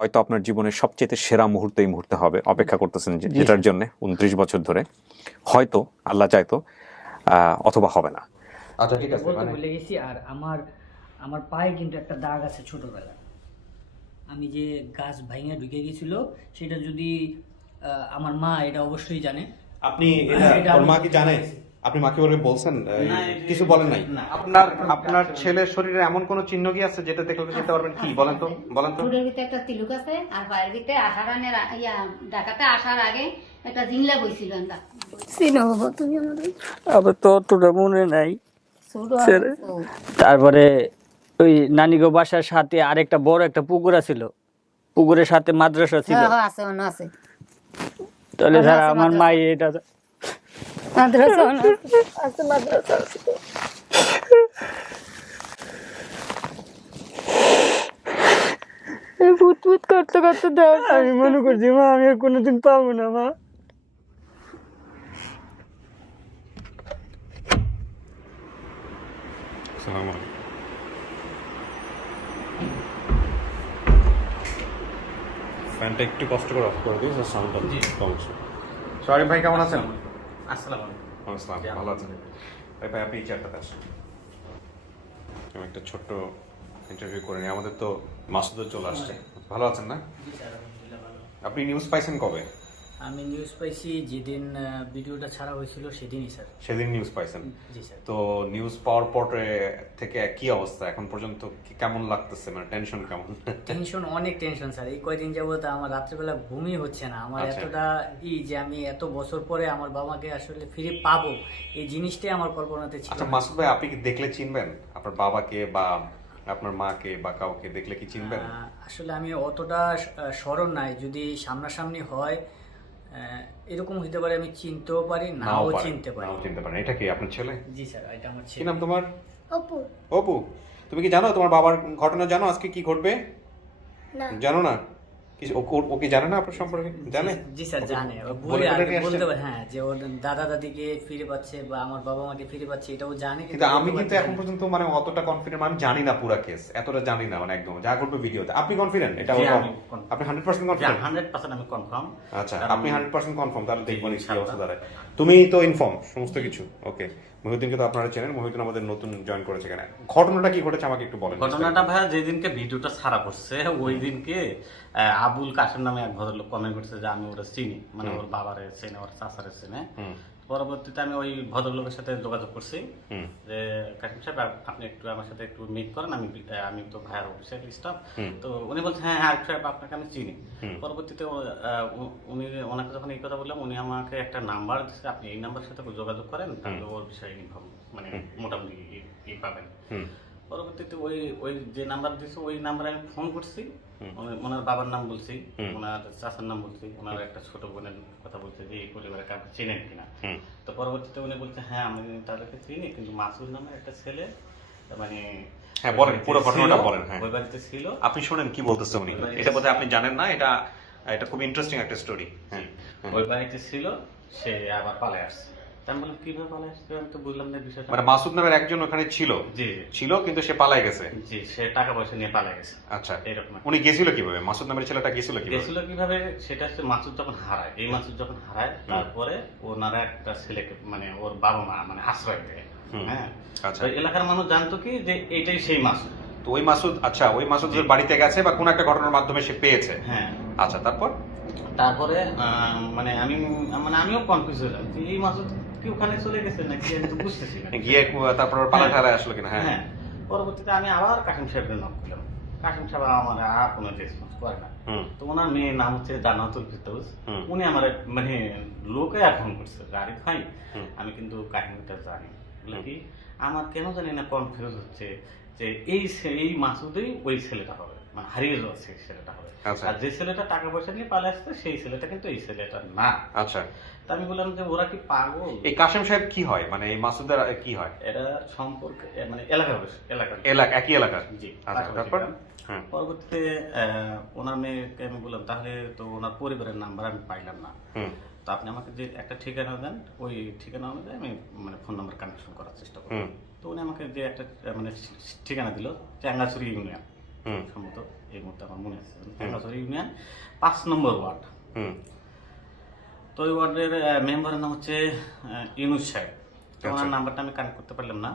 হয়তো আপনার জীবনের সবচেয়ে সেরা মুহূর্ত এই মুহূর্তে হবে, অপেক্ষা করতেছেন যেটার জন্য 29 বছর ধরে, হয়তো আল্লাহ চাইতো, অথবা হবে না। আচ্ছা ঠিক আছে, বলতে ভুলে গেছি। আর আমার আমার পায়ে কিন্তু একটা দাগ আছে ছোটবেলা। আমি যে গাছ ভাঙে ঢুকে গেছিল সেটা যদি আমার মা এটা অবশ্যই জানে। আপনি এটা ওর আমি মা কি জানে? আপনি মাকে ওরে বলছেন? কিছু বলেন নাই? না। আপনার ছেলের শরীরে এমন কোন চিহ্ন কি আছে যেটা দেখলে চিনতে পারবেন? কি বলেন তো, বলেন তো। চুলের ভিতরে একটা তিলুক আছে, আর পায়ের ভিতরে আসারানের ঢাকাতে আসার আগে একটা জিংলা বইছিল। চিনো বাবা তুমি আমাদের? আবার তো অতটা মনে নাই। ছোট ছেড়ে। তারপরে ওই নানিগো বাসার সাথে আরেকটা বড় একটা পুকুর ছিল, পুকুরের সাথে মাদ্রাসা ছিল। আছে, অন্য আছে। তাহলে স্যার আমার মা এটা মাদ্রাসা আছে, মাদ্রাসা আছে। ভূত ভূত করতে করতে দাও, আমি মনে করছি মা আমি আর কোনোদিন পাবো না মা। ফ্যানটা একটু কষ্ট করে অফ করে দিই, সাউন্ডটা কমছে। সরি ভাই, কেমন আছেন? আসসালামু আলাইকুম। আসসালাম, ভালো আছেন? ভাই আপনি চেয়ারটাতে আসেন। আমি একটা ছোট্ট ইন্টারভিউ করে নিই। আমাদের তো মাসুদও চলে আসছে। ভালো আছেন না? জি স্যার, আলহামদুলিল্লাহ ভালো। আপনি নিউজ পাইছেন কবে? আমি নিউজ পাইছি যেদিন ভিডিওটা ছাড়া হয়েছিল সেদিনই স্যার। সেদিন নিউজ পাইছেন? জি স্যার। তো নিউজ পাওয়ার পরে থেকে কি অবস্থা এখন পর্যন্ত? কেমন লাগতেছে, মানে টেনশন কেমন? টেনশন, অনেক টেনশন স্যার। এই কয়দিন যাবত আমার রাত্রেবেলা ঘুমই হচ্ছে না। আমার আচ্ছা। এতটা যে আমি এত বছর পরে আমার বাবাকে আসলে ফিরে পাবো, এই জিনিসটাই আমার কল্পনাতে ছিল। আচ্ছা মাসুদ ভাই, আপনি কি দেখলে চিনবেন আপনার বাবাকে বা আপনার মাকে বা কাউকে দেখলে কি চিনবেন? আসলে আমি অতটা স্মরণ নাই। যদি সামনাসামনি হয় এরকম হইতে পারে, আমি চিনতেও পারি, নাও চিনতে পারি। নাও চিনতে পারেন। এটা কি আপনার ছেলে? জি স্যার, এটা আমার কি ছেলে। নাম তোমার? অপু। অপু। তুমি কি জানো তোমার বাবার ঘটনা জানো? আজকে কি ঘটবে জানো না? কিছু ও কি জানে না আপনার সম্পর্কে? জানে? জি স্যার জানে। ও বলে বলে নিয়ে বলতে আসছেন? পারে, হ্যাঁ, যে ওর দাদা দাদিকে ফিরে পাচ্ছে বা আমার বাবা মাকে ফিরে পাচ্ছে, এটাও জানে। কিন্তু আমি কিন্তু এখন পর্যন্ত মানে অতটা কনফিডেন্ট, আমি জানি না পুরো কেস, এতটা জানি না মানে একদম যা ঘটবে ভিডিওতে। আপনি কনফিডেন্ট? এটা আপনি 100% কনফিডেন্ট? 100% আমি কনফার্ম। আচ্ছা, আপনি 100% কনফার্ম? তাহলে দেখবো কি অবস্থা দাঁড়ায়। তুমি তো ইনফর্ম সমস্ত কিছু। ওকে, মহিউদ্দিনকে তো আপনারা চেনেন। মহিউদ্দিন আমাদের নতুন জয়েন করেছে। কেন, ঘটনাটা কি ঘটেছে আমাকে একটু বলেন। ঘটনাটা ভাইয়া যেদিনকে ভিডিওটা ছাড়া করছে ওই দিনকে আবুল কাশেম নামে এক ভদ্রলোক কমেন্ট করছে যে আমি ওরা চিনি, মানে ওর বাবারে চেনে, ওর চাচারে চেনে। পরবর্তীতে আমি ওই ভদ্রলোকের সাথে যোগাযোগ করছি যে কাশেম সাহেব আপনি একটু আমার সাথে একটু মিট করেন, আমি তো ভাইয়ার অফিসের স্টাফ। তো উনি বলছেন হ্যাঁ আরিফ সাহেব আপনাকে আমি চিনি। পরবর্তীতে উনি ওনাকে যখন এই কথা বললাম, উনি আমাকে একটা নাম্বার দিচ্ছে, আপনি এই নাম্বারের সাথে যোগাযোগ করেন, তাহলে ওর বিষয়ে ইনফর্ম মানে মোটামুটি পাবেন। পরবর্তীতে ওই যে নাম্বার দিচ্ছে ওই নাম্বারে আমি ফোন করছি। ওনার বাবার নাম বলছি, ওনার চাচার নাম বলছি, ওনার একটা ছোট বোনের কথা বলছে যে এই পরিবারের কাউকে চেনেন কিনা। তো পরবর্তীতে উনি বলছে হ্যাঁ আমি তাদেরকে চিনি, কিন্তু মাসুদ নামের একটা ছেলে মানে হ্যাঁ বলেন, পুরো ঘটনাটা বলেন। হ্যাঁ, ওই বাড়িতে ছিল। আপনি শুনেন কি বলতেছে উনি। এটা বোধহয় আপনি জানেন না। এটা খুব ইন্টারেস্টিং একটা স্টোরি। হ্যাঁ, ওই বাড়িতে ছিল, সে আবার পালায় আসছে। আমি বললাম কিভাবে পালায় আসছে, আমি তো বুঝলাম না বিষয়টা। মানে মাসুদ নামের একজন ওখানে ছিল? ছিল, কিন্তু সে পালায় গেছে। জি, সে টাকা পয়সা নিয়ে পালায় গেছে। আচ্ছা, এরকম। উনি গেছিল কিভাবে? মাসুদ নামের ছেলেটা গেছিল কিভাবে সেটা হচ্ছে মাসুদ যখন হারায়, এই মাসুদ যখন হারায়, তারপরে ওনারা একটা ছেলেকে মানে ওর বাবা মা মানে আশ্রয় দেয়। হ্যাঁ, আচ্ছা, এলাকার মানুষ জানতো কি যে এটাই সেই মাসুদ। তো ওই মাসুদ, আচ্ছা ওই মাসুদের বাড়িতে গেছে বা কোন একটা ঘটনার মাধ্যমে সে পেয়েছে। হ্যাঁ, আচ্ছা, তারপরে মানে আমিও কনফিউজ হয়ে যাচ্ছি, এই মাসুদ কি ওখানে চলে গেছে নাকি, আমি তো বুঝতেছি না। গিয়ে তারপর পালা ঠালায় আসলো কিনা। হ্যাঁ, পরবর্তীতে আমি আবার কাশিম সাহেবের নক করলাম। কাশিম সাহেব আমার আর কোনো রেসপন্স করে না। তো ওনার মেয়ের নাম হচ্ছে জান্নাতুল ফেরদৌস। উনি আমার মানে লোকে আর ফোন করছে, আরিফ ভাই আমি কিন্তু কাহিনীটা জানি। বলে কি আমার কেন জানি না কনফিউজ হচ্ছে যে এই মাসুদেই ওই ছেলেটা হবে, মানে হারিয়ে যাওয়া সেই ছেলেটা হবে। আর যে ছেলেটা টাকা পয়সা নিয়ে পালে আসছে সেই ছেলেটা কিন্তু এই ছেলেটা না। আচ্ছা, তা আমি বললাম যে ওরা কি পাগল? এই কাশেম সাহেব কি হয়, মানে এই মাসুদের কি হয়? এরা সম্পর্কে মানে এলাকা একই এলাকার। জি, তারপর পরবর্তীতে ওনার মেয়েকে আমি বললাম তাহলে তো ওনার পরিবারের নাম্বার আমি পাইলাম না, তো আপনি আমাকে যে একটা ঠিকানা দেন, ওই ঠিকানা অনুযায়ী আমি মানে ফোন নাম্বার কানেকশন করার চেষ্টা করব। তো উনি আমাকে যে একটা মানে ঠিকানা দিল, চ্যাঙ্গাছড়ি ইউনিয়ন সম্ভবত। এই মুহূর্তে আমার মনে আছে চ্যাংড়াছড়ি ইউনিয়ন 5 নম্বর ওয়ার্ড। হুম। তো ওই ওয়ার্ডের মেম্বারের নাম হচ্ছে ইউনুস সাহেব। তো ওনার নাম্বারটা আমি কানেক্ট করতে পারলাম না।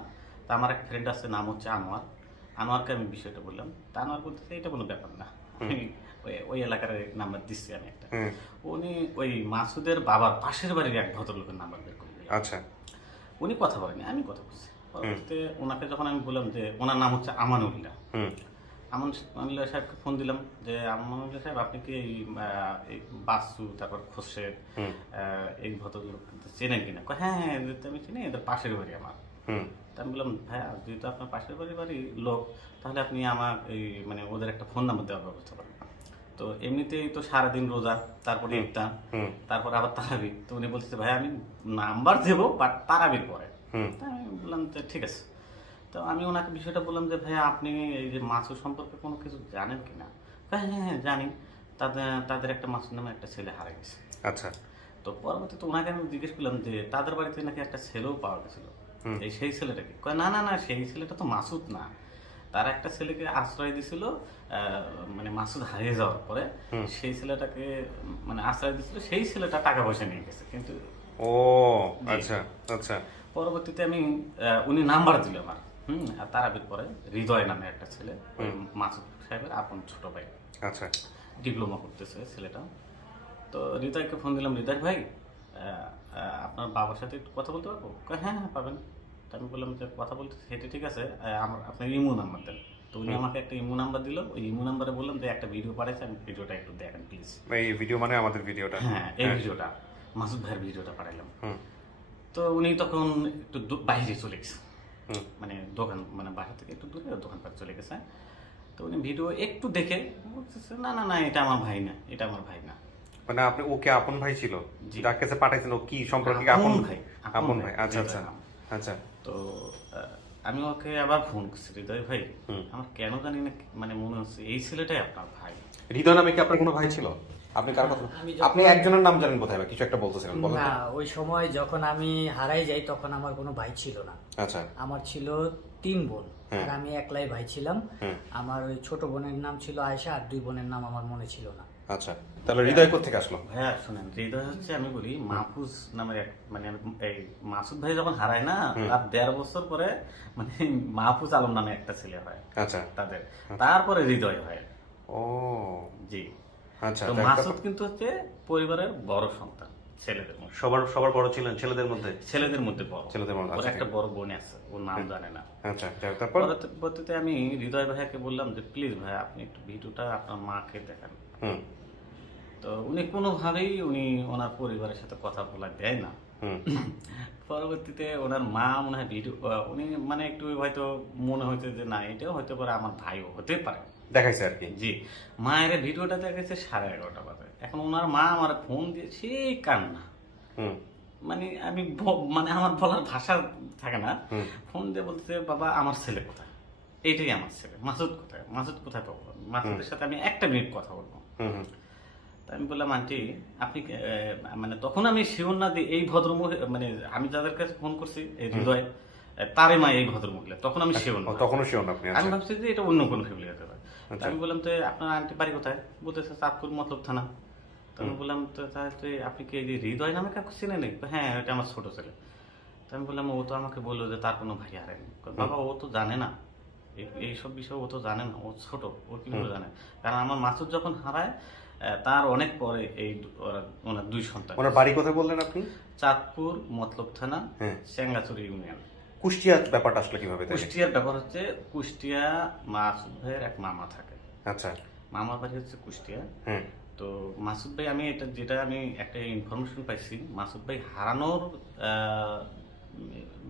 তা আমার এক ফ্রেন্ড আছে, নাম হচ্ছে আনোয়ার। আনোয়ারকে আমি বিষয়টা বললাম, তা আনোয়ার বলতেছে এটা কোনো ব্যাপার না, আমি ওই এলাকার নাম্বার দিচ্ছি আমি একটা। উনি ওই মাসুদের বাবার পাশের বাড়ির এক ভদ্রলোকের নাম্বার বের করে দিলেন। আচ্ছা। উনি কথা বলেনি, আমি কথা বলছি। পরবর্তীতে ওনাকে যখন আমি বললাম যে ওনার নাম হচ্ছে আমানুল্লাহ, আমানুল্লাহ সাহেবকে ফোন দিলাম যে আমানুল্লাহ সাহেব আপনি কি এই বাসু তারপর খোরশেদ এই ভদ্রলোক চেনেন কিনা? হ্যাঁ হ্যাঁ এদের আমি চিনি, এদের পাশের বাড়ি আমার। তা আমি বললাম ভাইয়া যেহেতু আপনার পাশের বাড়ির লোক, তাহলে আপনি আমার এই মানে ওদের একটা ফোন নাম্বার দেওয়ার ব্যবস্থা করেন। তো এমনিতেই তো সারাদিন রোজা, তারপরে ইফতার, তারপর আবার তারাবি। তো উনি বলছে ভাই আমি নাম্বার দেবো বাট তারাবির পরে। তা আমি বললাম যে ঠিক আছে। তো আমি ওনাকে বিষয়টা বললাম যে ভাইয়া আপনি এই যে মাসুদ সম্পর্কে কোনো কিছু জানেন কিনা? হ্যাঁ হ্যাঁ হ্যাঁ জানি, তাদের একটা মাসুদ নামে একটা ছেলে হারিয়ে গেছে। আচ্ছা। তো পরবর্তীতে ওনাকে আমি জিজ্ঞেস করলাম যে তাদের বাড়িতে নাকি একটা ছেলেও পাওয়া গেছিল, সেই ছেলেটাকে? কয় না না না সেই ছেলেটা তো মাসুদ না, তার একটা ছেলেকে আশ্রয় দিছিল, মানে মাসুদ হারিয়ে যাওয়ার পরে সেই ছেলেটাকে মানে আশ্রয় দিছিল, সেই ছেলেটা টাকা পয়সা নিয়ে গেছে। কিন্তু ও আচ্ছা আচ্ছা। পরবর্তীতে আমি উনি নাম্বার দিল আমার, আর তারাবির পরে হৃদয় নামে একটা ছেলে, মাসুদ সাহেবের আপন ছোট ভাই। আচ্ছা। ডিপ্লোমা করতেছে ছেলেটা। তো হৃদয়কে ফোন দিলাম, হৃদয় ভাই আপনার বাবার সাথে একটু কথা বলতে পারবো? হ্যাঁ হ্যাঁ পাবেন। তো আমি বললাম যে কথা বলতে সেটা ঠিক আছে, আমার আপনার ইমো নাম্বার দেন। তো উনি আমাকে একটা ইমো নাম্বার দিল, ওই ইমো নাম্বারে বললাম যে একটা ভিডিও পাঠাইছে, আমি ভিডিওটা একটু দেখেন প্লিজ। এই ভিডিও মানে আমাদের ভিডিওটা? হ্যাঁ এই ভিডিওটা, মাসুদ ভাইয়ের ভিডিওটা পাঠাইলাম। তো উনি তখন একটু বাইরে চলে গেছে, মানে দোকান মানে বাসা থেকে একটু দূরে দোকানপাট চলে গেছে। তো উনি ভিডিও একটু দেখে বলতেছে না না না এটা আমার ভাই না, এটা আমার ভাই না। মানে আপনি ওকে আপন ভাই ছিল, যার কাছে পাঠাইছেন ও কি সম্পর্কে? আপন ভাই। আপন ভাই, আচ্ছা আচ্ছা আচ্ছা। তো আমি ওকে আবার ফোন করছি, হৃদয় ভাই আমার কেন জানি না মানে মনে হচ্ছে এই ছেলেটাই আপনার ভাই। হৃদয় নামে কি আপনার কোনো ভাই ছিল? আপনি কার কথা? আপনি একজনের নাম জানেন কোথায় বা কিছু একটা বলতেছিলেন, বলেন। না ওই সময় যখন আমি হারাই যাই তখন আমার কোনো ভাই ছিল না। আচ্ছা। আমার ছিল 3 বোন আর আমি একলাই ভাই ছিলাম। আমার ওই ছোট বোনের নাম ছিল আয়েশা, আর 2 বোনের নাম আমার মনে ছিল না। আচ্ছা, তাহলে হৃদয় কোথেকে আসলো? হ্যাঁ শুনেন, হৃদয় হচ্ছে আমি বলি মাহফুজ নামের এক মানে এই মাসুদ ভাই যখন হারায় না তার 1.5 বছর পরে মানে মাহফুজ আলম নামে একটা ছেলে হয়। আচ্ছা। তাদের তারপরে হৃদয় হয়। ও জি। আচ্ছা। তো মাসুদ কিন্তু হচ্ছে পরিবারের বড় সন্তান ছেলেদের মধ্যে। সবার বড় ছিলেন ছেলেদের মধ্যে? ছেলেদের মধ্যে বড়। ছেলেদের মধ্যে। ওর একটা বড় বোন আছে, ওর নাম জানে না। আচ্ছা, তারপর পরবর্তীতে আমি হৃদয় ভাইয়াকে বললাম যে প্লিজ ভাই আপনি একটু ভিডিওটা আপনার মাকে দেখান। তো উনি কোনোভাবেই উনি ওনার পরিবারের সাথে কথা বলা দেয় না। পরবর্তীতে ওনার মা মনে হয় ভিডিও উনি মানে একটু হয়তো মনে হয়েছে যে না এটাও হয়তো পারে আমার ভাইও হতে পারে, দেখাইছে আর কি। জি। মায়ের ভিডিওটা দেখেছে 11:30 বাজে। এখন ওনার মা আমার ফোন দিয়ে সেই কান্না, মানে আমি মানে আমার বলার ভাষা থাকে না। ফোন দিয়ে বলছে বাবা আমার ছেলে কোথায়, এইটাই আমার ছেলে, মাসুদ কোথায়, মাসুদ কোথায় পাবো, মাসুদের সাথে আমি 1 মিনিট কথা বলবো। আমি বললাম আন্টি আপনি মানে তখন আমি শিওর না যে এই ভদ্রমহিলা মানে আমি যাদের কাছে ফোন করছি এই হৃদয় তারে মা এই ভদ্রমহিলা, তখন আমি শিওর না। তখনও শিওর না আপনি? আমি ভাবছি যে এটা অন্য কোনো ফ্যামিলি হতে পারে। আমি বললাম তো আপনার আন্টি বাড়ি কোথায়? বলতেছে চাঁদপুর মতলব থানা। তো আমি বললাম তো তাহলে আপনি কি এই যে হৃদয় নামে কাউকে চিনেন নাকি? হ্যাঁ এটা আমার ছোট ছেলে। তো আমি বললাম ও তো আমাকে বললো যে তার কোনো ভাই হারায়নি। বাবা ও তো জানে না এইসব বিষয়, ও তো জানে না, ও ছোট, ও কিভাবে জানে? কারণ আমার মাসুদ যখন হারায় তার অনেক পরে এই ওনার 2 সন্তান। ওনার বাড়ি কোথায় বললেন আপনি? চাঁদপুর মতলব থানা, চ্যাংড়াছড়ি ইউনিয়ন। কুষ্টিয়ার ব্যাপারটা আসলে কিভাবে? কুষ্টিয়ার ব্যাপার হচ্ছে কুষ্টিয়া মাসুদ ভাইয়ের এক মামা থাকে। আচ্ছা। মামার বাড়ি হচ্ছে কুষ্টিয়া। তো মাসুদ ভাই আমি যেটা আমি একটা ইনফরমেশন পাইছি, মাসুদ ভাই হারানোর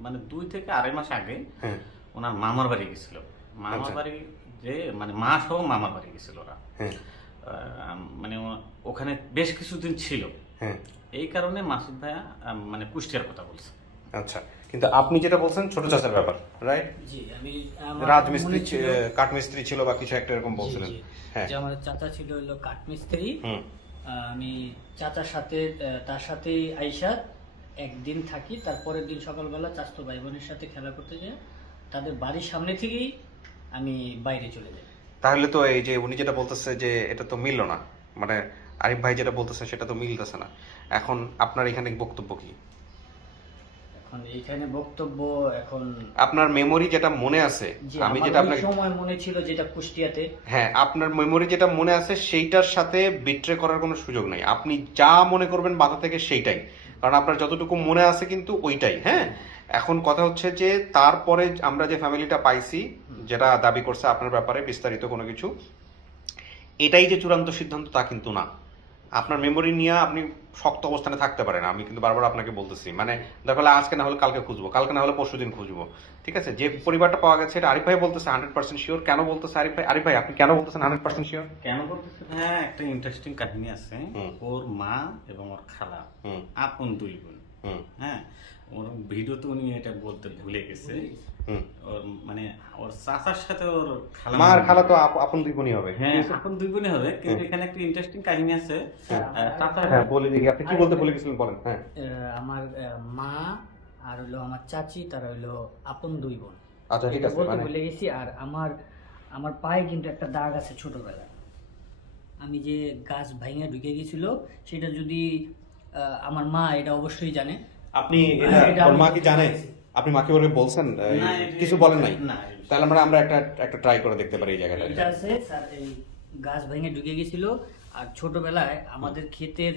মানে 2 থেকে 2.5 মাস আগে ওনার মামার বাড়ি গেছিল। মামার বাড়ি যে মানে মা সহ মামার বাড়ি গেছিল ওরা, মানে ওখানে বেশ কিছুদিন ছিল। এই কারণে মাসুদ ভাইয়া মানে কুষ্টিয়ার কথা বলছে। আচ্ছা, কিন্তু আপনি যেটা বলছেন ছোট চাচার ব্যাপার, রাইট? জি, আমি রাজমিস্ত্রি কাঠমিস্ত্রি ছিল বা কিছু একটা এরকম বলছিলেন। হ্যাঁ, যে আমার চাচা ছিল হলো কাঠমিস্ত্রি। আমি চাচার সাথে তার সাথেই আইসা একদিন থাকি, তারপরের দিন সকালবেলা চাচাতো ভাই বোনের সাথে খেলা করতে যাই, তাদের বাড়ির সামনে থেকেই আমি বাইরে চলে যাই। তাহলে তো এই যে উনি যেটা বলতেছে যে এটা তো মিললো না, মানে আরিফ ভাই যেটা বলতেছে সেটা তো মিলতেছে না। এখন আপনার এখানে বক্তব্য কি? এখন এইখানে বক্তব্য এখন আপনার মেমোরি যেটা মনে আছে, যে আমি আমার যেটা ওই আপনাকে, সময় মনে ছিল যেটা কুষ্টিয়াতে, হ্যাঁ আপনার মেমোরি যেটা মনে আছে সেইটার সাথে বিট্রে করার কোনো সুযোগ নাই। আপনি যা মনে করবেন মাথা থেকে সেইটাই, কারণ আপনার যতটুকু মনে আছে কিন্তু ওইটাই। হ্যাঁ, এখন কথা হচ্ছে যে তারপরে আমরা যে ফ্যামিলিটা পাইছি যেটা দাবি করছে আপনার ব্যাপারে বিস্তারিত কোনো কিছু, এটাই যে চূড়ান্ত সিদ্ধান্ত তা কিন্তু না। আপনার মেমোরি নিয়ে আপনি শক্ত অবস্থানে থাকতে পারেন, আমি কিন্তু বারবার আপনাকে বলতেছি, মানে দরকার হলে আজকে না হলে কালকে খুঁজবো, কালকে না হলে পরশুদিন খুঁজবো, ঠিক আছে? যে পরিবারটা পাওয়া গেছে এটা আরিফ ভাই বলতেছে 100% শিওর। কেন বলতেছে আরিফ ভাই? আরিফ ভাই আপনি কেন বলতেছেন 100% শিওর? কেন করতেছে? হ্যাঁ, একটা ইন্টারেস্টিং কাহিনী আছে। ওর মা এবং ওর খালা আপন দুই বোন। হ্যাঁ, ওর ভিডিওতে উনি এটা বলতে ভুলে গেছে। ওর মানে ওর চাচার সাথে ওর খালা, মার খালা তো আপন দুই বোনই হবে। হ্যাঁ আপন দুই বোনই হবে, কিন্তু এখানে একটা ইন্টারেস্টিং কাহিনী আছে। চাচা, হ্যাঁ বলে দেখি, আপনি কি বলতে ভুলে গেছিলেন বলেন। হ্যাঁ, আমার মা আর হইলো আমার চাচি, তারা হইলো আপন দুই বোন। আচ্ছা ঠিক আছে, বলতে মানে ভুলে গেছি। আর আমার পায়ে কিন্তু একটা দাগ আছে ছোটবেলায়। আমি যে গাছ ভাঙে ঢুকে গেছিল সেটা যদি আমার মা এটা অবশ্যই জানে। আপনি এটা ওর মা আমি- কি জানে? আপনি মাকে ওরে বলছেন? না, কিছু বলেন নাই? না, তাহলে আমরা একটা ট্রাই করে দেখতে পারি এই জায়গাটা। এটা আছে স্যার, এই গাছ ভেঙে ঢুকে গেছিল। আর ছোটবেলায় আমাদের ক্ষেতের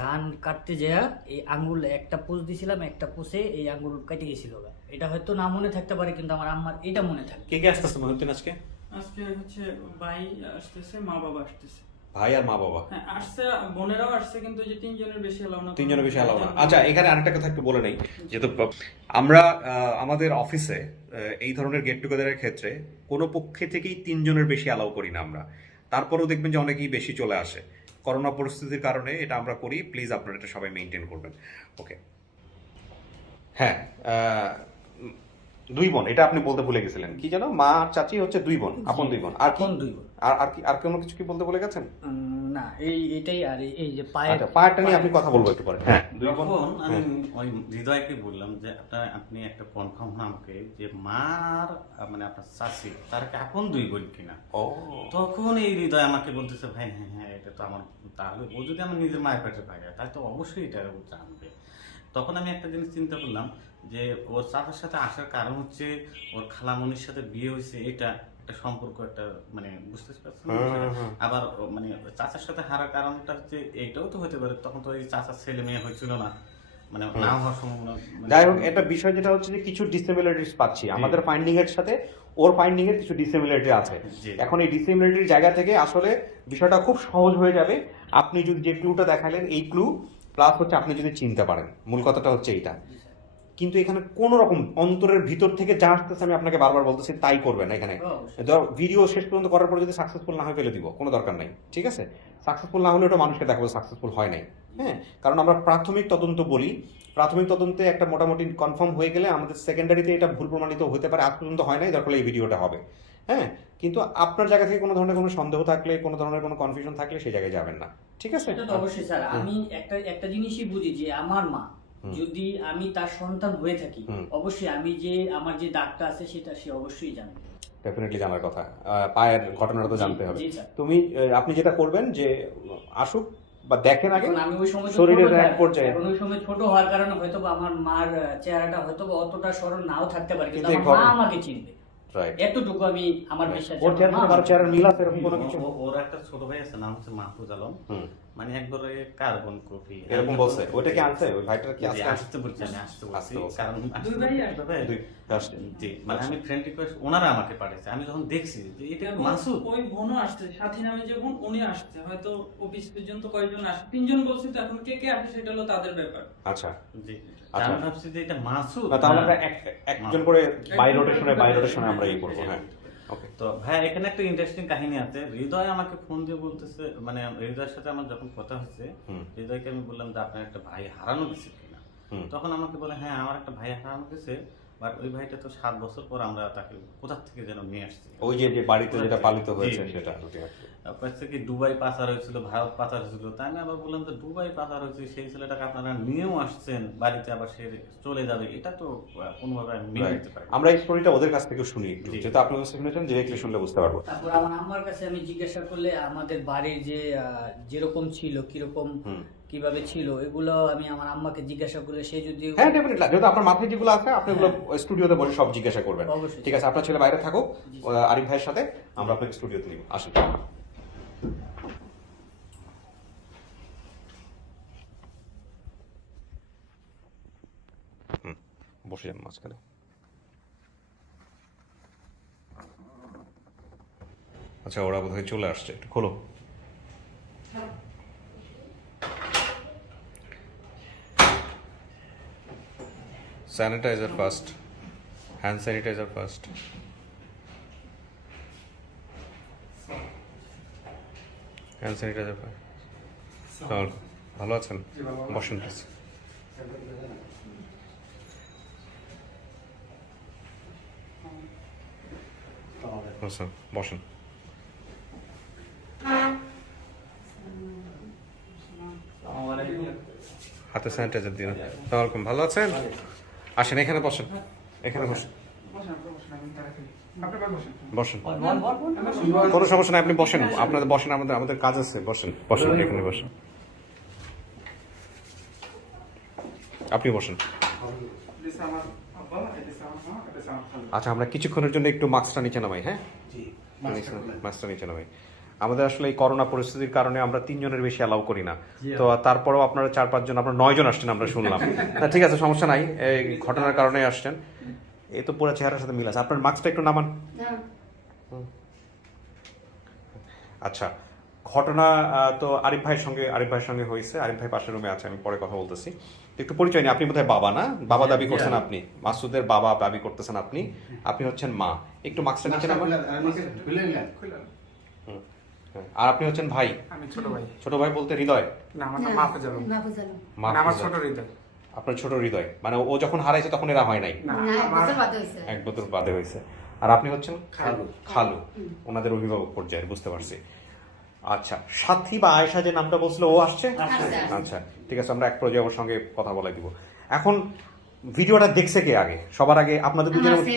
ধান কাটতে যাওয়া এই আঙ্গুল একটা পোষ দিছিলাম, একটা পোষে এই আঙ্গুল কেটে গেছিল। এটা হয়তো না মনে থাকতে পারে, কিন্তু আমার আম্মার এটা মনে থাকে। কে কে আসতেছে মহিউদ্দিন আজকে? আজকে হচ্ছে ভাই আসতেছে, মা বাবা আসতেছে। ভাই আর মা বাবা হ্যাঁ আসছে, বোনেরাও আসছে, কিন্তু ওই যে তিনজনের বেশি এলাও না। তিনজনের বেশি আলাদা না। আচ্ছা, এখানে আরেকটা কথা একটু বলে নেই, যেহেতু আমরা আমাদের অফিসে এই ধরনের গেট টুগেদারের ক্ষেত্রে কোনো পক্ষে থেকেই তিনজনের বেশি অ্যালাউ করি না আমরা। তারপরেও দেখবেন যে অনেকেই বেশি চলে আসে। করোনা পরিস্থিতির কারণে এটা আমরা করি, প্লিজ আপনারা এটা সবাই মেনটেন করবেন। ওকে, হ্যাঁ, দুই বোন এটা আপনি বলতে ভুলে গেছিলেন, কি যেন? মা আর চাচি হচ্ছে দুই বোন, আপন দুই বোন। আর কি? আপন দুই বোন। আর কোনো কিছু কি বলতে ভুলে গেছেন? না, এটাই। আর এই যে পায়ের আচ্ছা, পায়েরটা নিয়ে আপনি কথা বলবো একটু পরে। হ্যাঁ, দুই বোন। তখন আমি ওই হৃদয়কে বললাম যে আপনি একটা কনফার্ম হন আমাকে যে মার মানে আপনার শাশি তার কি আপন দুই বোন কিনা। ও, তখন এই হৃদয় আমাকে বলতেছে, ভাই হ্যাঁ হ্যাঁ এটা তো আমার, তাহলে ও যদি আমার নিজের মায়ের পেটের ভাই হয় তাহলে তো অবশ্যই এটা ও জানবে। তখন আমি একটা জিনিস চিন্তা করলাম যে ওর চাচার সাথে আসার কারণ হচ্ছে ওর খালামণির সাথে বিয়ে হয়েছে, এটা একটা সম্পর্ক, একটা মানে বুঝতে পারছেন। আবার মানে চাচার সাথে হারার কারণটা হচ্ছে এইটাও তো হতে পারে তখন তো এই চাচার ছেলে মেয়ে হয়েছিল না, মানে না হওয়ার সম্ভাবনা। যাই হোক, একটা বিষয় যেটা হচ্ছে যে কিছু ডিসিমিলারিটিস পাচ্ছি আমাদের ফাইন্ডিং এর সাথে ওর ফাইন্ডিং এর কিছু ডিসিমিলারিটি আছে। জি। এখন এই ডিসিমিলারিটির জায়গা থেকে আসলে বিষয়টা খুব সহজ হয়ে যাবে আপনি যদি যে ক্লুটা দেখালেন, এই ক্লু প্লাস হচ্ছে আপনি যদি চিনতে পারেন। মূল কথাটা হচ্ছে এইটা। কিন্তু এখানে কোন রকম অন্তরের ভিতর থেকে যা আসতেছে, আমি আপনাকে বারবার বলতেছি তাই করবেন না। এখানে ভিডিও শেষ পর্যন্ত করার পরে যদি সাকসেসফুল না হয় ফেলে দিব, কোনো দরকার নাই, ঠিক আছে? সাকসেসফুল না হলে ওটা মানুষকে দেখাবো সাকসেসফুল হয় নাই। হ্যাঁ, কারণ আমরা প্রাথমিক তদন্ত বলি, প্রাথমিক তদন্তে একটা মোটামুটি কনফার্ম হয়ে গেলে আমাদের সেকেন্ডারিতে এটা ভুল প্রমাণিত হতে পারে। আজ পর্যন্ত হয় নাই, দরকার এই ভিডিওটা হবে। হ্যাঁ, কিন্তু আপনার জায়গা থেকে কোনো ধরনের কোনো সন্দেহ থাকলে, কোনো ধরনের কোনো কনফিউশন থাকলে সেই জায়গায় যাবেন না, ঠিক আছে? এটা তো অবশ্যই স্যার। আমি একটা জিনিসই বুঝি যে আমার মা যদি আমি তার সন্তান হয়ে থাকি, অবশ্যই আমার যে দাগটা আছে সেটা সে অবশ্যই জানবে। ডেফিনেটলি জানার কথা। পায়ের ঘটনাটা তো জানতে হবে। জি, স্যার। আপনি যেটা করবেন যে আসুক বা দেখেন আগে এখন আমি ওই সময় তো শরীরের ছোট, এক পর্যায়ে। এখন ওই সময় ছোট হওয়ার কারণে হয়তো বা আমার মার চেহারাটা হয়তো বা অতটা স্মরণ নাও থাকতে পারে, কিন্তু কিন্তু আমার মা ঘটনা- আমাকে চিনবে, রাইট। এতটুকু আমি আমার বিশ্বাস। ওর চেহারা সাথে কারো চেহারার মিল আছে এরকম কোনো কিছু? ওর একটা ছোট ভাই আছে, নাম হচ্ছে মাহফুজ আলম, মানে একবারে কার্বন কপি এরকম বলছে। ওইটা কি আনছে? ওই ভাইটার কি আজকে আসতে বলছি, আমি আসতে বলছি আসতে বলছে। কারণ দুই ভাই আসবে। দুই আসছে। জি, মানে আমি ফ্রেন্ড রিকোয়েস্ট ওনারা আমাকে পাঠিয়েছে, আমি যখন দেখছি যে এটা মাসুদ। ওই বোনও আসছে, সাথী নামে যে বোন উনি আসছে, হয়তো অফিস পর্যন্ত কয়েকজন আসছে, তিনজন বলছে, তো এখন কে কে আসে সেটা হলো তাদের ব্যাপার। আচ্ছা, জি, আচ্ছা। আমি ভাবছি যে এটা মাসুদ না তাহলে আমরা না। একজন করে বাই রোটেশনে আমরা এই করবো। হ্যাঁ, ওকে। তো ভাই এখানে একটা ইন্টারেস্টিং কাহিনী আছে। হৃদয় আমাকে ফোন দিয়ে বলতেছে, মানে হৃদয়ের সাথে আমার যখন কথা হচ্ছে, হৃদয়কে আমি বললাম যে আপনার একটা ভাই হারানো গেছে কিনা। তখন আমাকে বলে হ্যাঁ আমার একটা ভাই হারানো গেছে, বাট ওই ভাইটা তো 7 বছর পর আমরা তাকে কোথা থেকে যেন নিয়ে আসছি, ওই যে বাড়িতে যেটা পালিত হয়েছে জি। সেটা। কয়েছে কি দুবাই পাচার হয়েছিল, ভারত পাচার হয়েছিল, তাই না? আবার বললাম যে দুবাই পাচার হয়েছে, সেই ছেলেটাকে আপনারা নিয়েও আসছেন বাড়িতে, আবার সে চলে যাবে, এটা তো কোনোভাবে আমি মেনে নিতে পারি না। আমরা এই স্টোরিটা ওদের কাছ থেকে শুনি একটু, যেহেতু আপনার কাছে শুনেছেন, ডিরেক্টলি শুনলে বুঝতে পারবো। তারপর আমার আম্মার কাছে আমি জিজ্ঞাসা করলে আমাদের বাড়ির যে যেরকম ছিল, কিরকম কিভাবে ছিল, এগুলো আমি আমার আম্মাকে জিজ্ঞাসা করলে সে যদি হ্যাঁ ডেফিনেটলি, যেহেতু আপনার মাথায় যেগুলো আছে আপনি ওগুলো স্টুডিওতে বসে সব জিজ্ঞাসা করবেন। অবশ্যই। ঠিক আছে, আপনার ছেলে বাইরে থাকুক, আরিফ ভাইয়ের সাথে আমরা আপনাকে স্টুডিওতে নিব, আসুন। বসে যান মাঝখানে। আচ্ছা, ওরা বোধহয় চলে আসছে, একটু খোলো। Sanitizer first, hand sanitizer first. Hand sanitizer first. ভালো আছেন? বসেন প্লিজ। বসেন বসেন। হাতে স্যানিটাইজার দিন। আসসালামু ভালো আছেন? আসেন, এখানে বসেন, এখানে বসেন, বসেন। কোনো সমস্যা নাই, আপনি বসেন, আপনাদের বসেন, আমাদের কাজ আছে, বসেন বসেন, এখানে বসেন, আপনি বসেন। আচ্ছা, আমরা কিছুক্ষণের জন্য একটু মাস্কটা নিচে নামাই। হ্যাঁ, মাস্কটা নিচে নামাই। আমাদের আসলে এই করোনা পরিস্থিতির কারণে আমরা 3 জনের বেশি অ্যালাউ করি না, তো তারপরেও আপনারা 4-5 জন, আপনারা 9 জন আসছেন আমরা শুনলাম। না ঠিক আছে, সমস্যা নাই, এই ঘটনার কারণে আসছেন। এই তো পুরো চেহারার সাথে মিল আছে। আপনার মাস্কটা একটু নামান। আচ্ছা, ঘটনা তো আরিফ ভাইয়ের সঙ্গে হয়েছে। আরিফ ভাই পাশের রুমে আছে, আমি পরে কথা বলতেছি। একটু পরিচয় নিই। আপনি বোধহয় বাবা, না? বাবা দাবি করছেন আপনি, মাসুদের বাবা দাবি করতেছেন আপনি। আপনি হচ্ছেন মা। একটু মাস্কটা নিচে নামান। আর আপনি হচ্ছেন ভাই? আমি ছোট ভাই। ছোট ভাই বলতে হৃদয়? না, আমার নাম মাহফুজ আলম। মানে আমার ছোট হৃদয়। আপনার ছোট হৃদয়, মানে ও যখন হারাইছে তখন এরা হয় নাই? না, না, আমার 1 বছর বাদে হয়েছে। আর আপনি হচ্ছেন খালু, ওনাদের অভিভাবক পর্যায়ের, বুঝতে পারছি। আচ্ছা, সাথী বা আয়েশা যে নামটা বলছিল, ও আসছে? আচ্ছা ঠিক আছে, আমরা এক পর্যায়ে ওর সঙ্গে কথা বলাই দিব। এখন ভিডিওটা দেখছে কে আগে? সবার আগে আপনাদের দুজনের মধ্যে?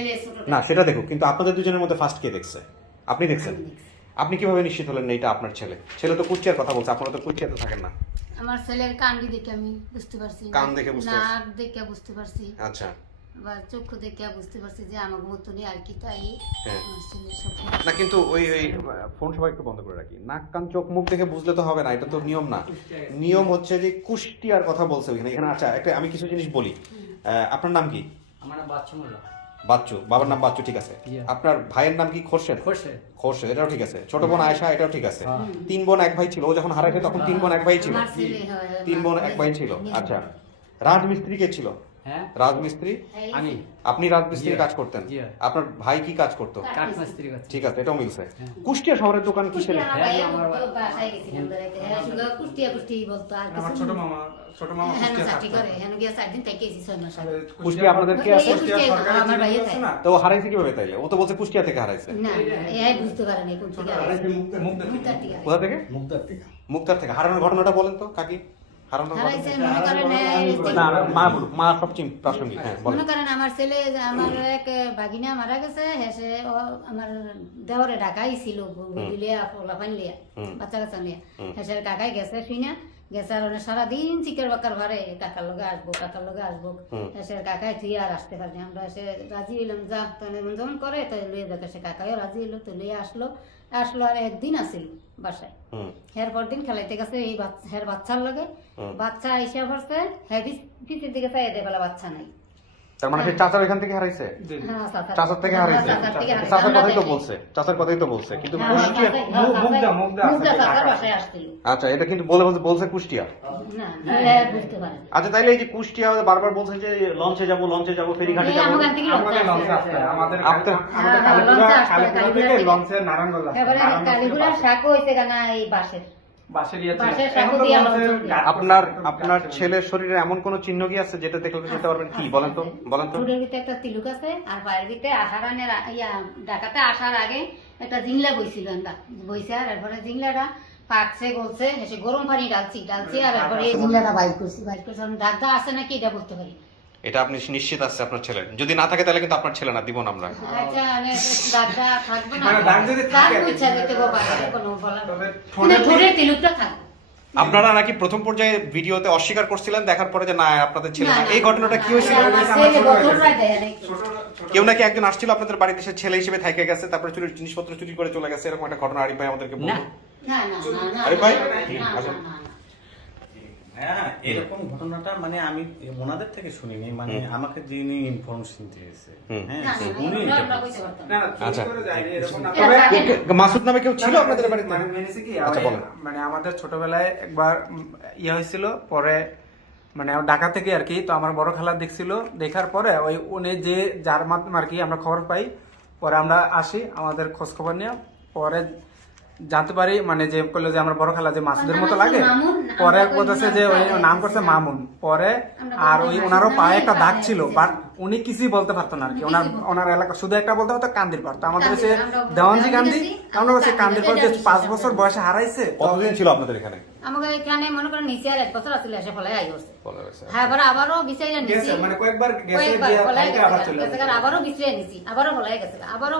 না, সেটা দেখুক, কিন্তু আপনাদের দুজনের মধ্যে ফার্স্ট কে দেখছে? আপনি দেখছেন? আপনি কিভাবে নিশ্চিত হলেন এটা আপনার ছেলে? ছেলে তো কুচিয়ার কথা বলছে, আপনারা তো কুচিয়াতে থাকেন না। আমার ছেলের কান্ডি দেখে আমি বুঝতে পারছি, কান দেখে বুঝতে পারছি, নাক দেখে বুঝতে পারছি, আচ্ছা, বা চক্ষু দেখে বুঝতে পারছি যে আমাকে মতনই আর কি, তাই হ্যাঁ। আমার ছেলের সব না কিন্তু ওই ফোন সবাই একটু বন্ধ করে রাখি। নাক কান চোখ মুখ দেখে বুঝলে তো হবে না, এটা তো নিয়ম না। নিয়ম হচ্ছে যে কুষ্টিয়ার কথা বলছে এখানে। আচ্ছা, একটা আমি কিছু জিনিস বলি। আপনার নাম কি? আমার নাম বাচ্চু মোল্লা। বাচ্চু, বাবার নাম বাচ্চু, ঠিক আছে। আপনার ভাইয়ের নাম কি? খোরশেদ। খোরশেদ, এটাও ঠিক আছে। ছোট বোন আয়েশা, এটাও ঠিক আছে। 3 বোন 1 ভাই ছিল। ও যখন হারাইছে তখন 3 বোন 1 ভাই ছিল। আমার ছেলে হয়, 3 বোন 1 ভাই ছিল। আচ্ছা, রাজমিস্ত্রি কে ছিল? হ্যাঁ, রাজমিস্ত্রি আমি। আপনি রাজমিস্ত্রি কাজ করতেন? আপনার ভাই কি কাজ করতো? কাঠমিস্ত্রি কাজ। ঠিক আছে, এটাও মিলছে। কুষ্টিয়া শহরের দোকান কিসের? বাসায় গেছিলাম বেড়াইতে, হ্যাঁ, শুধু কুষ্টিয়া বলতো, আর আমার কিছু ছোট না। মামা হ্যাঁ, কুষ্টিয়া চাকরি থাকতো। করে, হ্যাঁ, গিয়ে 4 দিন থেকে এসেছি, 6 মাস আগে। কুষ্টিয়া আপনাদের কে আছে? কুষ্টিয়া সরকারি আমার ভাইয়ে আছে না? তো ও হারাইছে কিভাবে তাইলে? ও তো বলছে কুষ্টিয়া থেকে হারাইছে। না, এই বুঝতে পারে না কোন থেকে আসছে। মুক্তার থেকে কোথা থেকে? মুক্তার থেকে। হারানোর ঘটনাটা বলেন তো কাকি। হারানোর হারাইছে, ঘটনা? মনে করেন না, মা বলুন, মা সবচেয়ে প্রাসঙ্গিক। হ্যাঁ বলেন। মনে করেন আমার ছেলে, আমার এক বাগিনা মারা গেছে, হেসে আমার দেওরে ঢাকাই ছিল, লিয়া পোলাপান লিয়া, বাচ্চা কাচ্চা লিয়া, হেসে কাকাই গেছে শুনে গেছে, আর সারাদিন চিকের বাকার ভারে কাকার লগে আসবো, হেসে কাকাই তুই আর আসতে পারবি। আমরা এসে রাজি হইলাম, যা তাহলে যেমন করে তাই লইয়া দেখে, সে কাকাইও রাজি হইলো, তো লইয়া আসলো আর একদিন আসিল বাসায়। হের পর দিন খেলাইতে গেছে এই হের বাচ্চার লগে, বাচ্চা আইসা পড়ছে, হ্যাঁ পিছির দিকে চাই দেবেলা বাচ্চা নাই। তার মানে সে চাচার এখান থেকে হারাইছে? হ্যাঁ, চাচার থেকে হারাইছে। চাচার কথাই তো বলছে, কিন্তু কুষ্টিয়া। আচ্ছা, এটা কিন্তু বলছে কুষ্টিয়া। বুঝতে পারে। আচ্ছা, তাইলে এই যে কুষ্টিয়া বারবার বলছে যে লঞ্চে যাবো, ফেরিঘাটে যাবো। কালীগুলার শাকও হইছে গানা এই বাঁশের। আপনার ছেলের শরীরে এমন কোন চিহ্ন কি আছে যেটা দেখলে যেতে পারবেন? কি বলেন তো? ঠোঁটের ভিতরে একটা তিলুক আছে, আর পায়ের ভিতরে ডাকাতে আসার আগে একটা জিংলা বইছিল আমরা বইছে, আর এরপরে জিংলাটা পাকছে গলছে, এসে গরম পানি ডালছি আর এরপরে এই জিংলাটা বাইর করছি আমি দাগটা আছে নাকি এটা বলতে পারি না। এটা আপনি নিশ্চিত আছে আপনার ছেলে? যদি না থাকে তাহলে কিন্তু আপনার ছেলে না, দিব না আমরা। আচ্ছা দাগটা থাকবে না, মানে দাগ যদি থাকে, ইচ্ছা দিতে পারে কোনো বলা, তবে কিন্তু ঠোঁটের তিলুকটা থাকবে। আপনারা নাকি প্রথম পর্যায়ে ভিডিওতে অস্বীকার করছিলেন, দেখার পরে যে না আপনাদের ছেলে না। না, এই ঘটনাটা কি হয়েছিল? আমার ছেলে বছরটাই দেয় নাই। কেউ নাকি একজন আসছিল আপনাদের বাড়িতে, সে ছেলে হিসেবে থাইকে গেছে, তারপরে জিনিসপত্র চুরি করে চলে গেছে, এরকম একটা ঘটনা আরিফ ভাই আমাদেরকে বলল। না না না আরিফ ভাই না, না। হ্যাঁ, এরকম ঘটনাটা মানে আমি ওনাদের থেকে শুনিনি, মানে আমাকে যিনি ইনফরমেশন দিয়েছে, হ্যাঁ, না, না, উনি আমরা এটা কইতে পারতাম না না। না, আচ্ছা। চুরি করে যায়নি, এরকম না। এটা থাকে না। মাসুদ নামে কেউ ছিল আপনাদের বাড়িতে? মানে মেনেছে কি, আচ্ছা, বলেন। মানে আমাদের ছোটবেলায় একবার ইয়ে হয়েছিল, পরে মানে ঢাকা থেকে আর কি, তো আমার বড় খালা দেখছিল, দেখার পরে ওই উনি যে যার মাধ্যমে আর কি আমরা খবর পাই, পরে আমরা আসি আমাদের খোঁজ খবর নিয়ে, পরে জানতে পারি মানে যে বললো যে আমার বড় খালা যে মাসুদের মতো লাগে, পরে বলতেছে যে ওই নাম করছে মামুন, পরে আর ওই ওনারও পায়ে একটা দাগ ছিল, বাট উনি কিছুই বলতে পারতো না আর কি, ওনার এলাকা শুধু একটা বলতে পারতো কান্দির পার। তো আমাদের হচ্ছে দেওয়ানজি গান্ধী, আমরা বলছি কান্দির পার যে 5 বছর বয়সে হারাইছে। কতদিন ছিল আপনাদের এখানে? আমাকে এখানে মনে করেন নিচে আর 1 বছর আসলে এসে ফলাই আই করছে। হ্যাঁ, আবারও বিচাইরা নিছি, গেছে মানে কয়েকবার গেছে, কয়েকবার দিয়ে ফলাই কালকে আবার চলে গেছে, গেছে। আবারও বিচাইরা নিছি, আবারও ফলাই গেছে, আবারও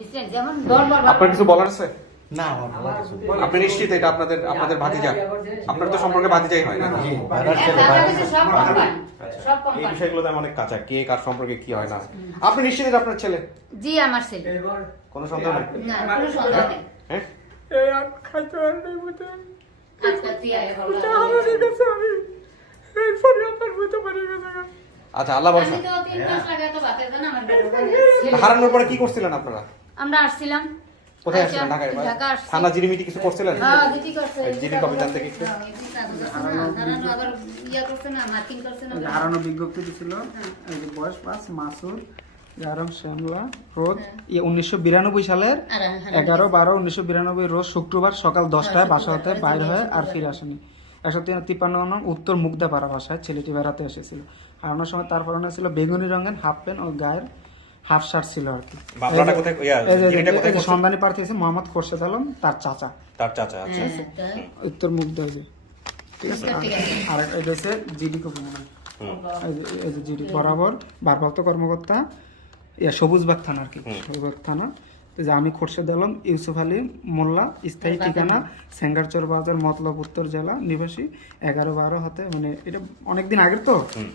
বিচাইরা যেমন দরবার আপনার কিছু বলার আছে? না, আমার ভালো কিছু আপনি নিশ্চিত এটা আপনাদের ভাতিজা? আপনার তো সম্পর্কে ভাতিজাই হয় না? সব কোম্পানি সব এই কোম্পানি। বিষয়গুলোতে অনেক কাঁচা, কে কার সম্পর্কে কি হয় না। আপনি নিশ্চিত এটা আপনার ছেলে? জি আমার ছেলে, কোনো সন্দেহ নেই? না কোনো সন্দেহ নেই। হ্যাঁ, এই আর খাইতে পারি মতো আজকে তুই আয় বলো। গেছে, আমি এরপরে আপনার মতো পারি গেছে। আচ্ছা, আল্লাহ আমি ভরসা। তো 3 মাস লাগে তো বাতের জন্য আমার বেটা হারানোর পরে কি করছিলেন আপনারা? আমরা আসছিলাম। কোথায় আচ্ছা, আসছিলেন? ঢাকায়? ঢাকা আসছি। থানা জিরিমিটি কিছু করছিলেন? হ্যাঁ, দিদি করছে। জিডি কপি জানতে কি একটু? দাঁড়ানো আবার ইয়া করছে না, মার্কিং করছে না। হারানো বিজ্ঞপ্তি দিছিল, এই যে বয়স 5 মাসুদ গারম শ্যামলা রোজ 1992 সালের 11/12/1992 রোজ শুক্রবার সকাল 10টায় বাসা হতে বাইর হয়ে আর ফিরে আসেনি। 153 নং উত্তর মুগদাপাড়া বাসায় ছেলেটি বেড়াতে এসেছিল। হারানোর সময় তার পরনে ছিল বেগুনি রঙের হাফ প্যান্ট ও গায়ের হাফ শার্ট ছিল আর কি। বাবলাটা কোথায়, জিরিটা কোথায় করছেন? সন্ধানী প্রার্থী হয়েছে মোহাম্মদ খোরশেদ আলম, তার চাচা, তার চাচা। আচ্ছা, উত্তর মুগদা। ঠিক আছে, আর এটা হচ্ছে জিডি কপি মনে হয়। এই যে জিডি বরাবর ভারপ্রাপ্ত কর্মকর্তা সবুজবাগ থানা আর কি, সবুজবাগ থানা। যে আমি খোরশেদ আলম ইউসুফ আলী মোল্লা, স্থায়ী ঠিকানা সেঙ্গারচর বাজার, মতলব উত্তর জেলা, নিবাসী 11/12 হতে, মানে এটা অনেকদিন আগের তো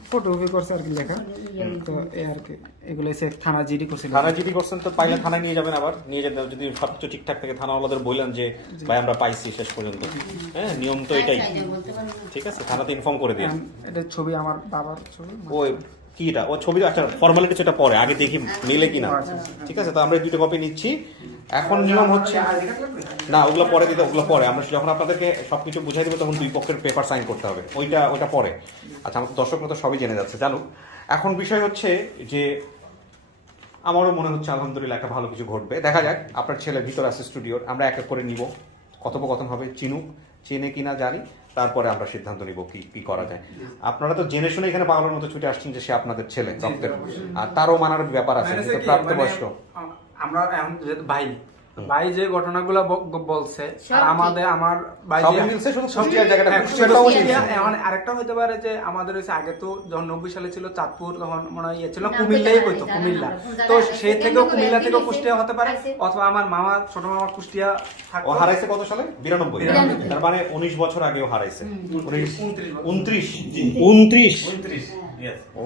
ফটোকপি করছে আর কি লেখা, তো এই আর কি এগুলো এসে থানা জিডি করছে। থানা জিডি করছেন তো পাইলে থানায় নিয়ে যাবেন, আবার নিয়ে যেতে যদি সবকিছু ঠিকঠাক থাকে থানাওয়ালাদের বললেন যে ভাই আমরা পাইছি শেষ পর্যন্ত। হ্যাঁ, নিয়ম তো এটাই। ঠিক আছে, থানাতে ইনফর্ম করে দিন। এটা ছবি আমার বাবার ছবি। ওই কি এটা, ও ছবি, আচ্ছা ফর্মালিটি সেটা পরে, আগে দেখি মিলে কিনা। ঠিক আছে, তো আমরা 2টা কপি নিচ্ছি। এখন নিয়ম হচ্ছে না, ওগুলো পরে দিতে, ওগুলো পরে আমরা যখন আপনাদেরকে সবকিছু বুঝাই দেবো তখন 2 পক্ষের পেপার সাইন করতে হবে, ওইটা পরে। আচ্ছা, আমাদের দর্শক তো সবই জেনে যাচ্ছে, জানুক। এখন বিষয় হচ্ছে যে আমারও মনে হচ্ছে আলহামদুলিল্লাহ একটা ভালো কিছু ঘটবে, দেখা যাক। আপনার ছেলে ভিতর আছে স্টুডিওর, আমরা এক এক করে নিব, কথোপকথন হবে, চেনে কিনা জানি, তারপরে আমরা সিদ্ধান্ত নিব কি করা যায়। আপনারা তো জেনে শুনে এখানে পাগলের মতো ছুটে আসছেন যে সে আপনাদের ছেলে রক্তের, আর তারও মানার ব্যাপার আছে, সে তো প্রাপ্তবয়স্ক। আমরা এখন যেহেতু ভাই যে ঘটনাগুলো বলছে, আর আমার ভাই সব যে- মিলছে, শুধু সব- কুষ্টিয়ার জায়গাটা, হ্যাঁ, কুষ্টিয়ারটাও শুধু মিলছে। কুষ্টিয়া, এখন আরেকটা হতে পারে যে আমাদের হচ্ছে আগে তো যখন 90 সালে ছিল চাঁদপুর, তখন মনে হয় ইয়ে ছিল কুমিল্লাই কইতো, কুমিল্লা। তো সেই থেকেও কুমিল্লা থেকেও কুষ্টিয়া হতে পারে, অথবা আমার মামা ছোট মামা কুষ্টিয়া ও থাকতো। হারাইছে কত সালে? 92। 92 তার মানে 19 বছর আগেও হারাইছে। 29 Yes, ও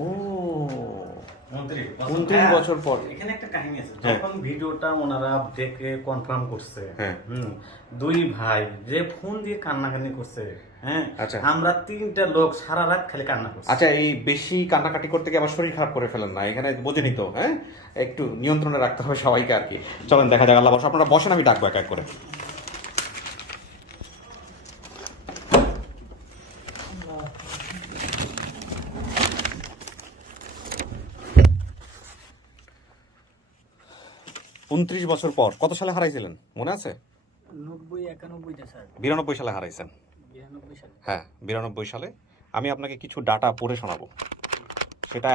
29 29 বছর পর। এখানে একটা কাহিনী আছে, হ্যাঁ। যখন ভিডিওটা ওনারা দেখে কনফার্ম করছে, হ্যাঁ। 2 ভাই যে ফোন দিয়ে কান্নাকানি করছে, হ্যাঁ, আচ্ছা। আমরা 3টা লোক সারা রাত খালি কান্না করছি। আচ্ছা, এই বেশি কান্নাকাটি করতে গিয়ে আবার শরীর খারাপ করে ফেলেন না, এখানে বোঝেনি তো। হ্যাঁ, একটু নিয়ন্ত্রণে রাখতে হবে সবাইকে আর কি। চলেন দেখা যাক, আল্লাহ বসে, আপনারা বসেন, আমি ডাকবো এক এক করে। উনত্রিশ বছর পর কত সালে হারাইছিলেন মনে আছে? 90-91 স্যার, 92 সালে হারাইছেন। 92 সালে। হ্যাঁ, 92 সালে। আমি আপনাকে কিছু ডাটা পড়ে শোনাবো, সেটা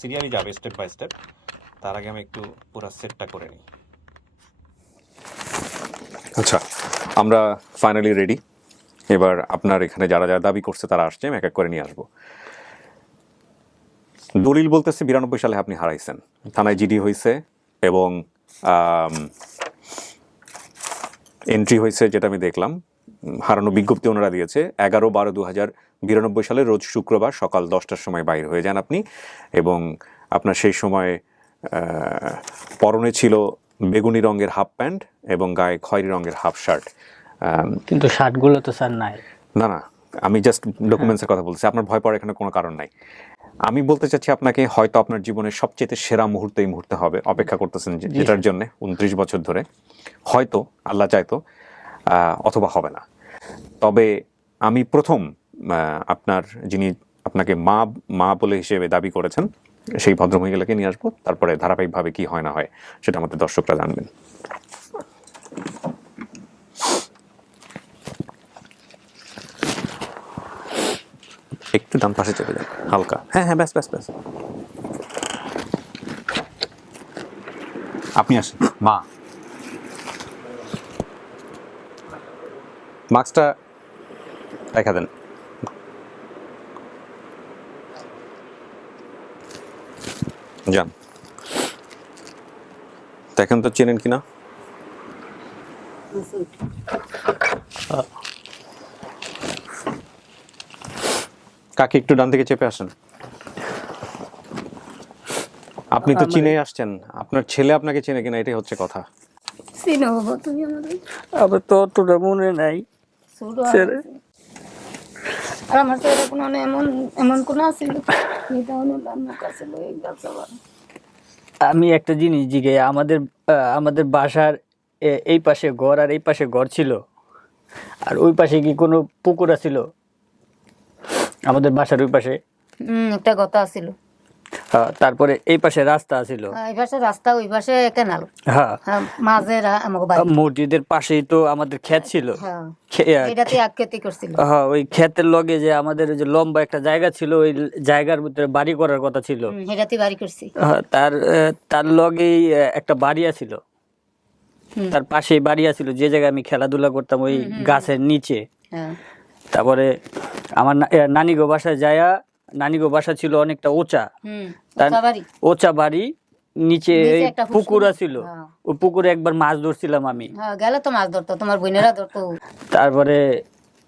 সিরিয়ালি যাবে স্টেপ বাই স্টেপ। তার আগে আমি একটু পুরো সেটটা করে নিই। আচ্ছা, আমরা ফাইনালি রেডি। এবার আপনার এখানে যারা যারা দাবি করছে তারা আসছে, আমি এক এক করে নিয়ে আসবো। দলিল বলতেছে 92 সালে আপনি হারাইছেন, থানায় জিডি হয়েছে এবং এন্ট্রি হয়েছে, যেটা আমি দেখলাম। হারানো বিজ্ঞপ্তি ওনারা দিয়েছে 11/12/2092 সালে রোজ শুক্রবার সকাল 10টার সময় বাইরে হয়ে যান আপনি, এবং আপনার সেই সময় পরনে ছিল বেগুনি রঙের হাফ প্যান্ট এবং গায়ে খয়েরি রঙের হাফ শার্ট। কিন্তু শার্টগুলো তো স্যার নাই। না না, আমি জাস্ট ডকুমেন্টসের কথা বলছি, আপনার ভয় পাওয়ার এখানে কোনো কারণ নাই। আমি বলতে চাচ্ছি আপনাকে, হয়তো আপনার জীবনের সবচেয়ে সেরা মুহূর্ত এই মুহূর্তে হবে, অপেক্ষা করতেছেন যেটার জন্য 29 বছর ধরে, হয়তো আল্লাহ চাইতো অথবা হবে না। তবে আমি প্রথম আপনার যিনি আপনাকে মা বলে হিসেবে দাবি করেছেন সেই ভদ্রমহিলাকে নিয়ে আসবো, তারপরে ধারাবাহিকভাবে কি হয় না হয় সেটা আমাদের দর্শকরা জানবেন। একটু ডান পাশে চলে যান হালকা, হ্যাঁ হ্যাঁ, ব্যাস ব্যাস ব্যাস। আপনি আসেন। মা, মাস্কটা দেখা দেন। যান, দেখেন তো চেনেন কিনা। কাকে একটু ডান থেকে চেপে আসেন। আপনি তো চিনে আসছেন, আপনার ছেলে আপনাকে চেনে কিনা এটাই হচ্ছে কথা। চিনো বাবা তুমি আমাদের? আবার তো অতটা মনে নাই। ছোট আছে। আর আমার ছেলে কোনো এমন এমন কোনো আছিল এটা হলো আমার কাছে লয়ে গেছে আবার। আমি একটা জিনিস জিজ্ঞে, আমাদের বাসার এই পাশে ঘর আর এই পাশে ঘর ছিল, আর ওই পাশে কি কোনো পুকুর ছিল? আমাদের বাসার ওই পাশে একটা কথা আছিল। তারপরে এই পাশে রাস্তা ছিল। এই পাশে রাস্তা, ওই পাশে কেনাল। হ্যাঁ, মাঝে আমাকে বাড়ি। মসজিদের পাশেই তো আমাদের ক্ষেত ছিল। এটাতে আকৃতি করছিল। হ্যাঁ, ওই ক্ষেতের লগে যে আমাদের যে লম্বা একটা জায়গা ছিল, ওই জায়গার ভিতরে বাড়ি করার কথা ছিল। এটাতে বাড়ি করছি। তার লগেই একটা বাড়ি ছিল, তার পাশেই বাড়ি ছিল, যে জায়গায় আমি খেলাধুলা করতাম ওই গাছের নিচে। তারপরে আমার নানিগো বাসায় যায়া, নানিগো বাসা ছিল অনেকটা উঁচা, উঁচা বাড়ি, নিচে পুকুর ছিল। ওই পুকুরে একবার মাছ ধরছিলাম আমি। গেলে তো মাছ ধরতো, তোমার বোনেরা ধরতো। তারপরে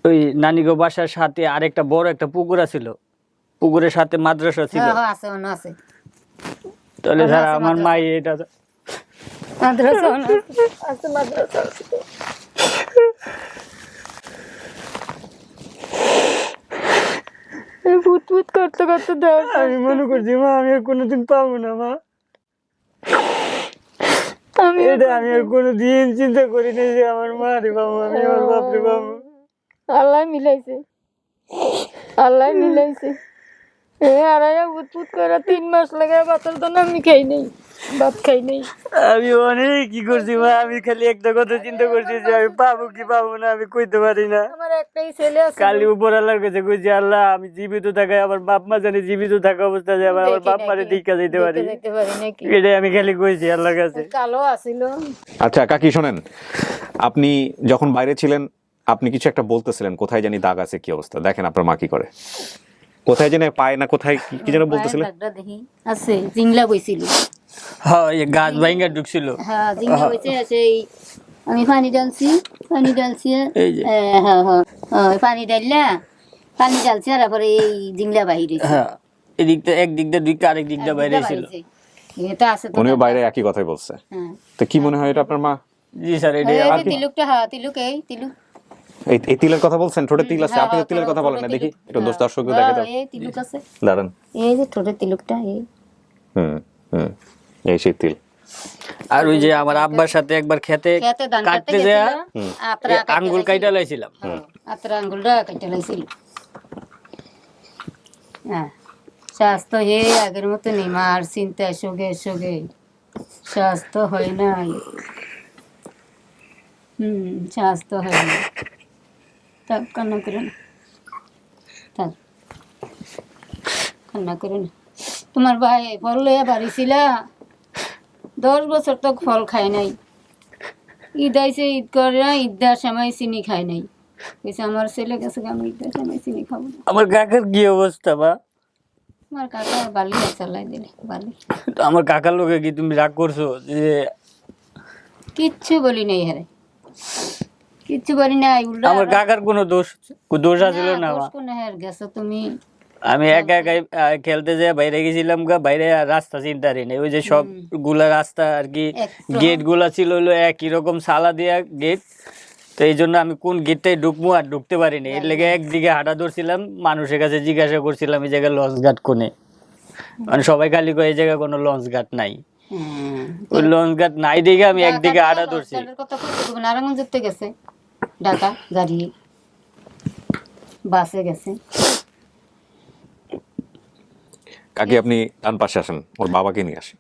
ওই নানিগো বাসার সাথে আরেকটা বড় একটা পুকুর ছিল, পুকুরের সাথে মাদ্রাসা ছিল। আছে। তাহলে স্যার আমার মা এটা মাদ্রাসা আছে, মাদ্রাসা আছে। ফুটফুট করতে করতে দেওয়া, আমি মনে করছি মা আমি আর কোনোদিন পাবো না। মা, আমি আর কোনোদিন চিন্তা করিনি যে আমার মা রে পাবো, আমি আমার বাপ রে পাবো। আল্লাহ মিলাইছে, আল্লাহ মিলাইছে। আড়াইয়া ফুটফুট করে 3 মাস লাগে ভাতের দানা আমি খাই নাই, ভাত খাই নাই। আমি অনেক কি করছি মা, আমি খালি একটা কথা চিন্তা করছি যে আমি পাবো কি পাবো না আমি কইতে পারি না। আমার একটাই ছেলে আছে। কালি উপর আল্লাহর কাছে কইছি, আল্লাহ আমি জীবিত থাকায় আমার বাপ মা জানি জীবিত থাকা অবস্থায় আমার বাপ মারে দীক্ষা দিতে পারি, এটাই আমি খালি কইছি আল্লাহর কাছে। কালো আছিল। আচ্ছা কাকি শোনেন, আপনি যখন বাইরে ছিলেন আপনি কিছু একটা বলতেছিলেন, কোথায় জানি দাগ আছে, কি অবস্থা? দেখেন আপনার মা কি করে, কোথায় জানি পায় না, কোথায় কি যেন বলতেছিলেন। আছে জিংলা বইছিল। হ্যাঁ, এই গাছ ভাঙা ঢুকছিল। হ্যাঁ, জিংলা বইছে। সেই আমি পানি ঢালছি এই যে পানি ঢালছি আর পরে এই জিংলা বাহির হইছে। হ্যাঁ, এদিকটা একদিক দিয়ে দুইটা, আরেক দিকটা বাইরে ছিল। এটা আছে তো, উনিও বাইরে একই কথাই বলছে। তো কি মনে হয় এটা আপনার মা? জি স্যার, এটা তিলুকটা। হ্যাঁ, তিলুক। এই তিলুক, এই তিলের কথা বলছেন, ঠোঁটে তিল আছে, আপনি তিলের কথা বলেন না, দেখি একটু দর্শকদের দেখে দাও। এই তিলুক আছে, দাঁড়ান, এই যে ঠোঁটের তিলুকটা। এই এই সেই তিল। আর ওই যে আমার আব্বার সাথে একবার খেতে কাটতে যায় আঙ্গুল কাইটা লাইছিলাম। আঙ্গুলটা কাইটা লাইছিল। হ্যাঁ, স্বাস্থ্য হে আগের মতো নেই। মার চিন্তা সগে স্বাস্থ্য হয় না। স্বাস্থ্য হয় না। থাক, কান্না করে না, থাক, কান্না করে না। তোমার ভাই ফল লইয়া বাড়ি ছিল, 10 বছর তো ফল খায় নাই। ঈদ আইছে, ঈদ করে না, ঈদ দেওয়ার সময় চিনি খাই নাই। কইছে আমার ছেলে গেছে, আমি ঈদ দেওয়ার সময় চিনি খাবো না। আমার কাকার কি অবস্থা বা? আমার কাকা বালি চালাই দিলে বালি। তো আমার কাকার লোকে কি তুমি রাগ করছো যে? কিচ্ছু বলি নাই হারে, কিচ্ছু বলি নাই। উল্টা আমার কাকার কোনো দোষ আছিল না দোষ মা। কোনে হের গেছো তুমি? আমি একা একাই খেলতে যেয়ে বাইরে গেছিলাম গা, বাইরে আর রাস্তা চিন্তা নেই। ওই যে সবগুলা রাস্তা আর কি, গেট গুলা ছিল হলো একই রকম সালা দিয়া গেট। তো এই জন্য আমি কোন গেটটাই ঢুকবো আর ঢুকতে পারিনি। এর লেগে একদিকে হাঁটা ধরছিলাম, মানুষের কাছে জিজ্ঞাসা করছিলাম এই জায়গায় লঞ্চ ঘাট কোনে। মানে সবাই খালি কয় এই জায়গায় কোনো লঞ্চ ঘাট নাই। ওই লঞ্চ ঘাট নাই দেখে আমি একদিকে হাঁটা ধরছি। কথা কইতে তুমি নারায়ণগঞ্জতে গেছে, ঢাকা গাড়ি বাসে গেছে। কাকি আপনি ডান পাশে আসেন, ওর বাবাকে নিয়ে আসেন।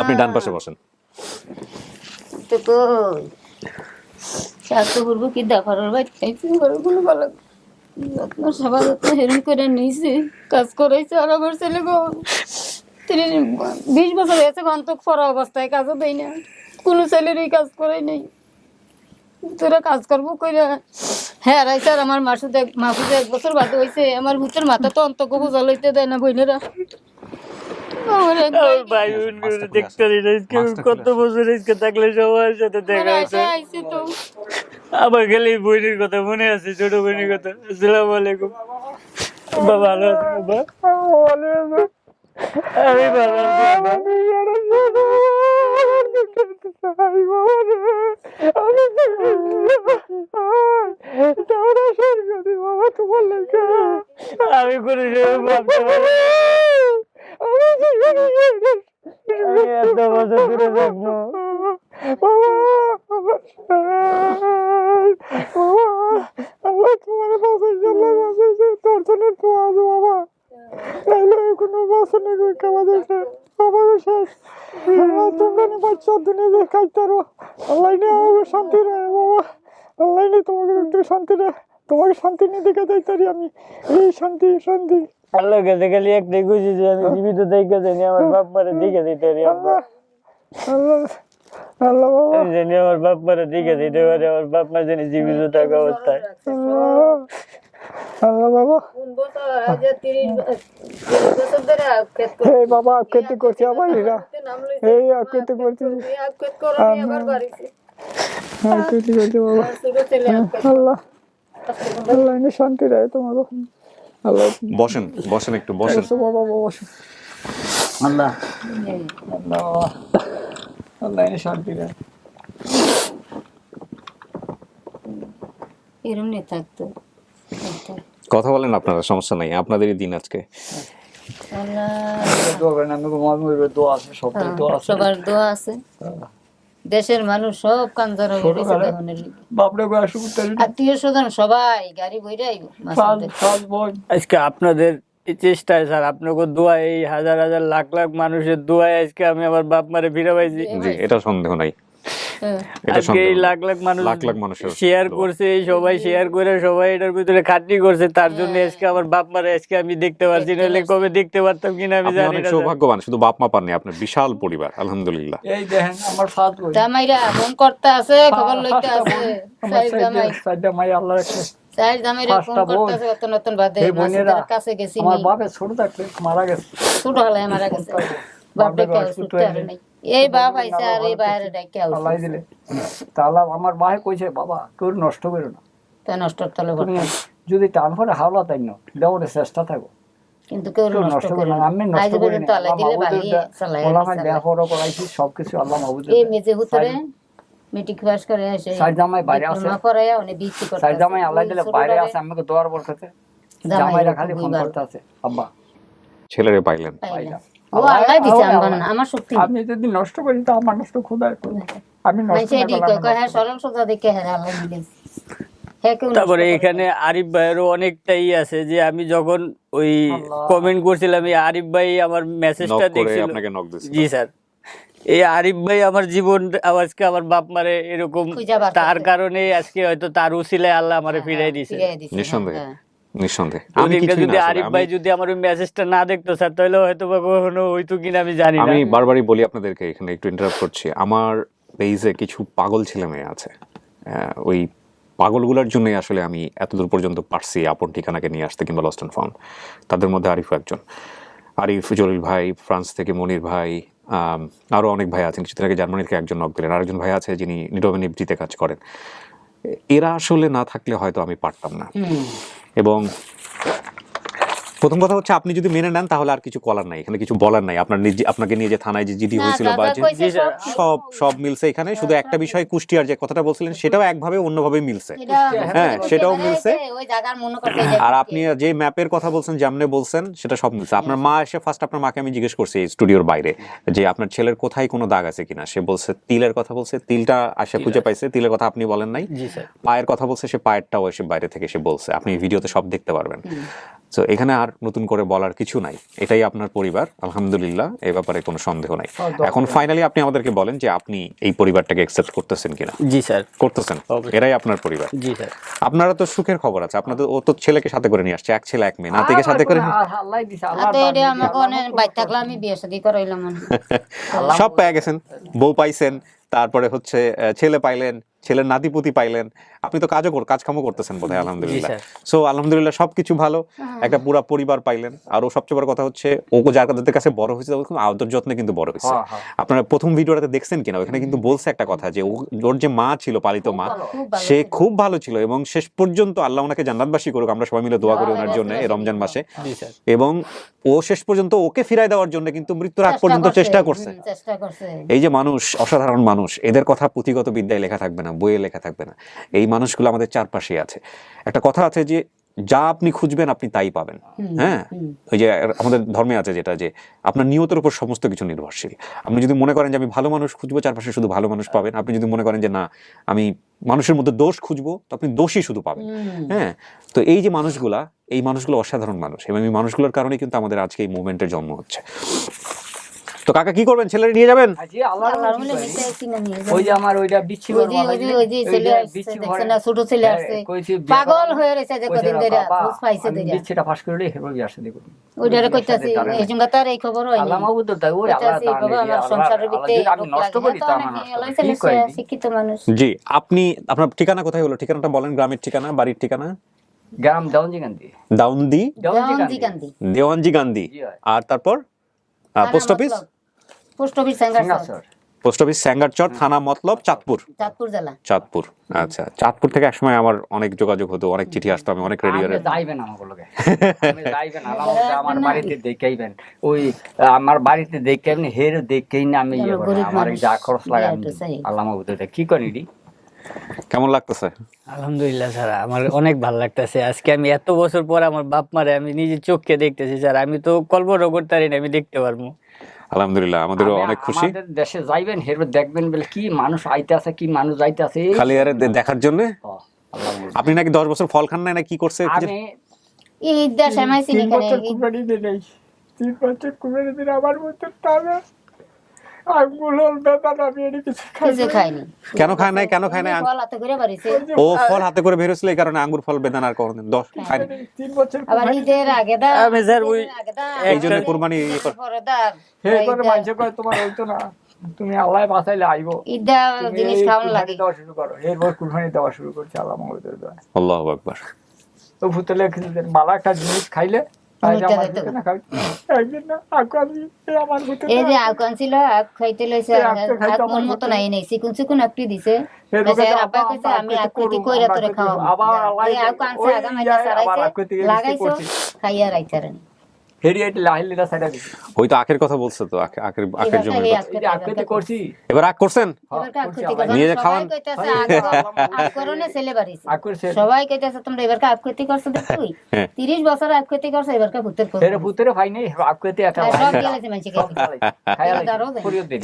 আপনি ডান পাশে বসেন। তো কই স্বাস্থ্য পূর্ব কি দেখার বাইক খাইছি, ঘরে কোনো ভালো যত্ন সবার যত্ন হেরুন করে নিয়েছে, কাজ করাইছে। আর আমার ছেলে 20 বছর হয়েছে গন্তক পড়া অবস্থায়, কাজও দেয় না, কোনো ছেলেরই কাজ করাই নাই। তোরা কাজ করবো কইরা হ্যাঁ রাইছে। আর আমার মাসুদ 1 বছর বাদে হয়েছে। আমার ভূতের মাথা তো অন্তক বোঝা লইতে দেয় না বইনেরা। আমার এক ভাই ভাই দেখতে কত বছর থাকলে সবার সাথে দেখা হয়েছে। আইছে তো আবার গেলে বইনের কথা মনে আছে, ছোট বইনের কথা। আসসালামু আলাইকুম। বাবা ভালো আছে? বাবা ভালো আছে? আমি ভালো আছি। আমি কোনো ভাবতে পারি এত বছর দূরে থাকবো। তোমাকে শান্তি নিয়ে দেখে যাইতারি আমি, এই শান্তি শান্তি। আল্লাহর কাছে খালি একটাই খুশি যে আমি জীবিত দেখে জানি আমার বাপ মারে দেখে দিতে পারি। আল্লাহ আল্লাহ আল্লাহ বাবা, আমি জানি আমার বাপ মারে দেখে দিতে পারি, আমার বাপ মা জানি জীবিত থাকা অবস্থায়। আল্লাহ বাবা। এই বাবা আকৃতি করছে আমার এরা, এই আকৃতি করছে, আকৃতি করছে বাবা। আল্লাহ আল্লাহ এনে শান্তি দেয় তোমার। আল্লাহ বসেন বসেন, একটু বসেন। বাবা বসে। আল্লাহ আল্লাহ আল্লাহ এনে শান্তি দেয়। এরম নেই থাকতো। কথা বলেন আপনারা, সমস্যা নাই, আপনাদেরই দিন আজকে। সবার দোয়া আছে, দেশের মানুষ সব কাঞ্জারা আত্মীয় স্বজন সবাই গাড়ি বইরে আইবো। আজকে আপনাদের এই চেষ্টায় স্যার, আপনাকে দোয়া, এই হাজার হাজার লাখ লাখ মানুষের দোয়ায় আজকে আমি আমার বাপ মারে ফিরে পাইছি। জি, এটা সন্দেহ নাই। এটা আজকে এই সন্দেহ নাই। লাখ লাখ মানুষ লাখ লাখ মানুষের শেয়ার দোয়া। করছে, এই সবাই শেয়ার করে সবাই এটার ভিতরে খাটনি করছে, তার জন্য আজকে আমার বাপ মারে আজকে আমি দেখতে পারছি, নাহলে কবে দেখতে পারতাম কিনা আমি আপনি জানি অনেক না। সৌভাগ্যবান, শুধু বাপ মা পাননি, আপনার বিশাল পরিবার, আলহামদুলিল্লাহ। এই দেখেন আমার ফাত বই, জামাইরা ফোন করতে আছে, খবর লইতে আছে। জামাই সাইডে মাই আল্লাহ রাখে। চাই জামাইরা ফোন করতে আছে, নতুন নতুন বাদে এই বোনেরা মাসুদের কাছে গেছি। আমার বাপে ছোট থাকলে মারা গেছে, ছোট হলে মারা গেছে, বাপ ডেকে ছুটতে পারে নাই। এই বাপ আইছে আর এই বাইরে ডেকে আল্লাহ দিলে। তাহলে আমার ভাই কইছে বাবা তোর নষ্ট করো না, তা নষ্ট তলে তুমি যদি টান করে হাওলা তাই না দেওয়ার চেষ্টা থাকো, কিন্তু কেউ কেউ নষ্ট করে না। আমি আজ নষ্ট করি পর্যন্ত আল্লাহ দিলে বাড়ি চালাই আমার ব্যবহার করাইছি সবকিছু আল্লাহ মাহবুব। এই মেজে হুতরে মেট্রিক পাস করে আসে, সাইড জামাই বাইরে আছে, ডিপ্লোমা করে অনেক বিক্রি করতে সাইড জামাই আল্লাহ দিলে বাইরে আছে, আমাকে দোয়ার বলতেছে, জামাইরা খালি ফোন করতে আছে আব্বা ছেলেরে পাইলেন। ও আল্লাহ দিছে আমার না, আমার শক্তি আমি যদি নষ্ট করি তো আমার নষ্ট খোদায় করবে, আমি নষ্ট মাইছে দি কয় হ্যাঁ সরল সোজা দেখে হ্যাঁ আল্লাহ দিলে। তারপরে এখানে আরিফ ভাইয়েরও অনেকটাই আছে যে আমি যখন ওই কমেন্ট করছিলাম, এই আরিফ ভাই আমার মেসেজটা নক করে দেখছিল। আপনাকে নক দিয়েছে। জি স্যার, এই আরিফ ভাই আমার জীবন আজকে আমার বাপ মারে এরকম, তার কারণে আজকে হয়তো তার উসিলায় আল্লাহ আমারে ফিরাই দিছে। নিঃসন্দেহে নিঃসন্দেহে। আমি ওদিনকে কিছুই যদি না, আরিফ আসলে ভাই যদি আমার ওই মেসেজটা না দেখতো স্যার, তাহলে হয়তো বা কখনো হইতো কিনা আমি জানি না। আমি বারবারই বলি আপনাদেরকে, এখানে একটু ইন্টারাপ্ট করছি, আমার পেজে কিছু পাগল ছেলে মেয়ে আছে, ওই পাগলগুলোর জন্যই আসলে আমি এতদূর পর্যন্ত পারছি আপন ঠিকানাকে নিয়ে আসতে কিংবা লস্ট অ্যান্ড ফাউন্ড। তাদের মধ্যে আরিফও একজন, আরিফ, জলিল ভাই, ফ্রান্স থেকে মনির ভাই, আরও অনেক ভাই আছেন। কিছুদিন আগে জার্মানি থেকে একজন নক দিলেন, আরেকজন ভাই আছে যিনি নিডোভেন ইফজিতে কাজ করেন। এরা আসলে না থাকলে হয়তো আমি পারতাম না। এবং প্রথম কথা হচ্ছে আপনি যদি মেনে নেন তাহলে আর কিছু করার নাই, এখানে কিছু বলার নাই। আপনার নিজে আপনাকে নিয়ে যে থানায় যে জিডি হয়েছিল বা সব মিলছে এখানে। শুধু একটা বিষয়, কুষ্টিয়ার যে কথাটা বলছিলেন সেটাও একভাবে অন্যভাবে মিলছে, হ্যাঁ সেটাও মিলছে। আর আপনি যে ম্যাপের কথা বলছেন, যেমনে বলছেন সেটা সব মিলছে। আপনার মা এসে ফার্স্ট আপনার মাকে আমি জিজ্ঞেস করছি এই স্টুডিওর বাইরে যে আপনার ছেলের কোথায় কোনো দাগ আছে কিনা। সে বলছে তিলের কথা বলছে, তিলটা আসে খুঁজে পাইছে, তিলের কথা আপনি বলেন নাই। পায়ের কথা বলছে, সে পায়েরটাও এসে বাইরে থেকে এসে বলছে, আপনি ভিডিওতে সব দেখতে পারবেন। তো এখানে আর নতুন করে বলার কিছু নাই, এটাই আপনার পরিবার, আলহামদুলিল্লাহ, এই ব্যাপারে কোনো সন্দেহ নাই। এখন ফাইনালি আপনি আমাদেরকে বলেন যে আপনি এই পরিবারটাকে অ্যাকসেপ্ট করতেছেন কিনা। জি স্যার, করতেছেন, এরাই আপনার পরিবার। জি স্যার। আপনারা তো সুখের খবর আছে, আপনাদের ও তো ছেলেকে সাথে করে নিয়ে আসছে, এক ছেলে এক মেয়ে, নাতিকে সাথে করে সব পেয়ে গেছেন, বউ পাইছেন, তারপরে হচ্ছে ছেলে পাইলেন, ছেলের নাতিপুতি পাইলেন, আপনি তো কাজকামও করতেছেন বোধহয়, আলহামদুলিল্লাহ। সো আলহামদুলিল্লাহ সবকিছু ভালো, একটা পুরা পরিবার পাইলেন। আর ও সবচেয়ে বড় কথা হচ্ছে ও যাদের কাছে বড় হয়েছে খুব আদর যত্নে কিন্তু বড় হয়েছে। আপনারা প্রথম ভিডিওটাতে দেখছেন কিনা, ওখানে কিন্তু বলছে একটা কথা যে ওর যে মা ছিল, পালিত মা, সে খুব ভালো ছিল এবং শেষ পর্যন্ত আল্লাহ ওনাকে জান্নাতবাসী করুক, আমরা সবাই মিলে দোয়া করি ওনার জন্য এই রমজান মাসে। এবং ও শেষ পর্যন্ত ওকে ফিরায় দেওয়ার জন্য কিন্তু মৃত্যুর আগ পর্যন্ত চেষ্টা করছে। এই যে মানুষ, অসাধারণ মানুষ, এদের কথা পুঁথিগত বিদ্যায় লেখা থাকবে না, বইয়ে লেখা থাকবে না, এই মানুষগুলো আমাদের চারপাশে আছে। একটা কথা আছে যে যা আপনি খুঁজবেন আপনি তাই পাবেন। হ্যাঁ, ওই যে আমাদের ধর্মে আছে যেটা, যে আপনার নিয়তের উপর সমস্ত কিছু নির্ভরশীল। আপনি যদি মনে করেন যে আমি ভালো মানুষ খুঁজবো, চারপাশে শুধু ভালো মানুষ পাবেন। আপনি যদি মনে করেন যে না আমি মানুষের মধ্যে দোষ খুঁজবো, তো আপনি দোষই শুধু পাবেন। হ্যাঁ, তো এই যে মানুষগুলা, এই মানুষগুলো অসাধারণ মানুষ, এবং এই মানুষগুলোর কারণে কিন্তু আমাদের আজকে এই মুভমেন্টের জন্ম হচ্ছে। তো কাকা কি করবেন, ছেলের নিয়ে যাবেন? ওই যে আমার ওইটা বিচ্ছি পাগল হয়ে রয়েছে যে কদিন ধরে বুঝ পাইছে ধরে বিচ্ছিটা ফাঁস করে হেরোই আসে দেখুন ওইটারে কইতাছি এই জঙ্গা তার এই খবর হয়নি। আল্লাহ মাহবুব তাই ওই আল্লাহ বাবা আমার সংসারের ভিতরে আমি নষ্ট করি তো আমার ঠিক কই শিক্ষিত মানুষ। জি, আপনি আপনার ঠিকানা কোথায় হলো? ঠিকানাটা বলেন, গ্রামের ঠিকানা, বাড়ির ঠিকানা। গ্রাম দেওয়ানজি গান্ধী। দেওয়ানজি গান্ধী। আর তারপর পোস্ট অফিস স্যাঙ্গারচর, থানা মতলব চাঁদপুর জেলা। চাঁদপুর। আচ্ছা, চাঁদপুর থেকে একসময় আমার অনেক যোগাযোগ হতো, অনেক চিঠি আসতো, আমি অনেক রেডিও যাইবেন আমাগুলোকে, আমি যাইবেন আমার বাড়িতে দেখাইবেন, ওই আমার বাড়িতে দেখাইবেন, হের দেখেই না আমি আমার যা খরচ লাগাই আল্লাহ মাহবুব কি করি। কেমন লাগতেছে? আলহামদুলিল্লাহ স্যার, আমার অনেক ভালো লাগতেছে। আজকে আমি এত বছর পর আমার বাপ মারে আমি নিজে চোখকে দেখতেছি স্যার, আমি তো কল্পনা করতে পারি না আমি দেখতে পারবো। আলহামদুলিল্লাহ, আমাদেরও অনেক খুশি। আমাদের দেশে যাইবেন, হের দেখবেন বলে কি মানুষ আইতে আছে, কি মানুষ যাইতে আছে খালি আরে দেখার জন্য। আপনি নাকি 10 বছর ফল খান না, কি করছে? আমি এই দেশে মাইছি না কেন 3 বছর কুমারী দিন আমার মতো তারা আঙ্গুল বেদানা আমি এর কিছু খাইনি। কেন খায় নাই? ফল হাতে করে বাড়িছে। ও ফল হাতে করে বের হয়েছিল, এই কারণে আঙ্গুর ফল বেদানার কোনদিন 10 খায়নি। 3 বছর আবার ঈদের আগে দা আমি স্যার ওই এই জন্য কুরবানি পরে দা হে করে মাঝে কয় তোমার হইতো না, তুমি আল্লাহ বাঁচাইলে আইবো, ঈদা জিনিস খাওয়ানো লাগে দেওয়া শুরু করো। এরপর কুরবানি দেওয়া শুরু করছে আল্লাহ মাহবুবের দোয়া। আল্লাহু আকবার। তো ভূতলে মালা একটা জিনিস খাইলে এই যে আউকান ছিল, আখ খাইতে লইছে, আখ মন মতো নাই নাই, চিকুন চিকুন একটি দিছে। আব্বা কইছে আমি আকৃতি কইরা তোরে খাওয়াবো। এই আউকান সে আগা মাইনা সারাইছে, লাগাইছো, খাইয়া রাইতারেন। ওই তো আখের কথা বলছে, তো আখের জন্য আকৃতি করছি। এবার আখ করছেন, নিয়ে খাওয়ান। সবাই কইতাছে তোমরা এবার আকৃতি করছো, দেখুই 30 বছর আকৃতি করছো, এবার ভূতের খোঁজ ভূতের ভাই নেই আকৃতি একটা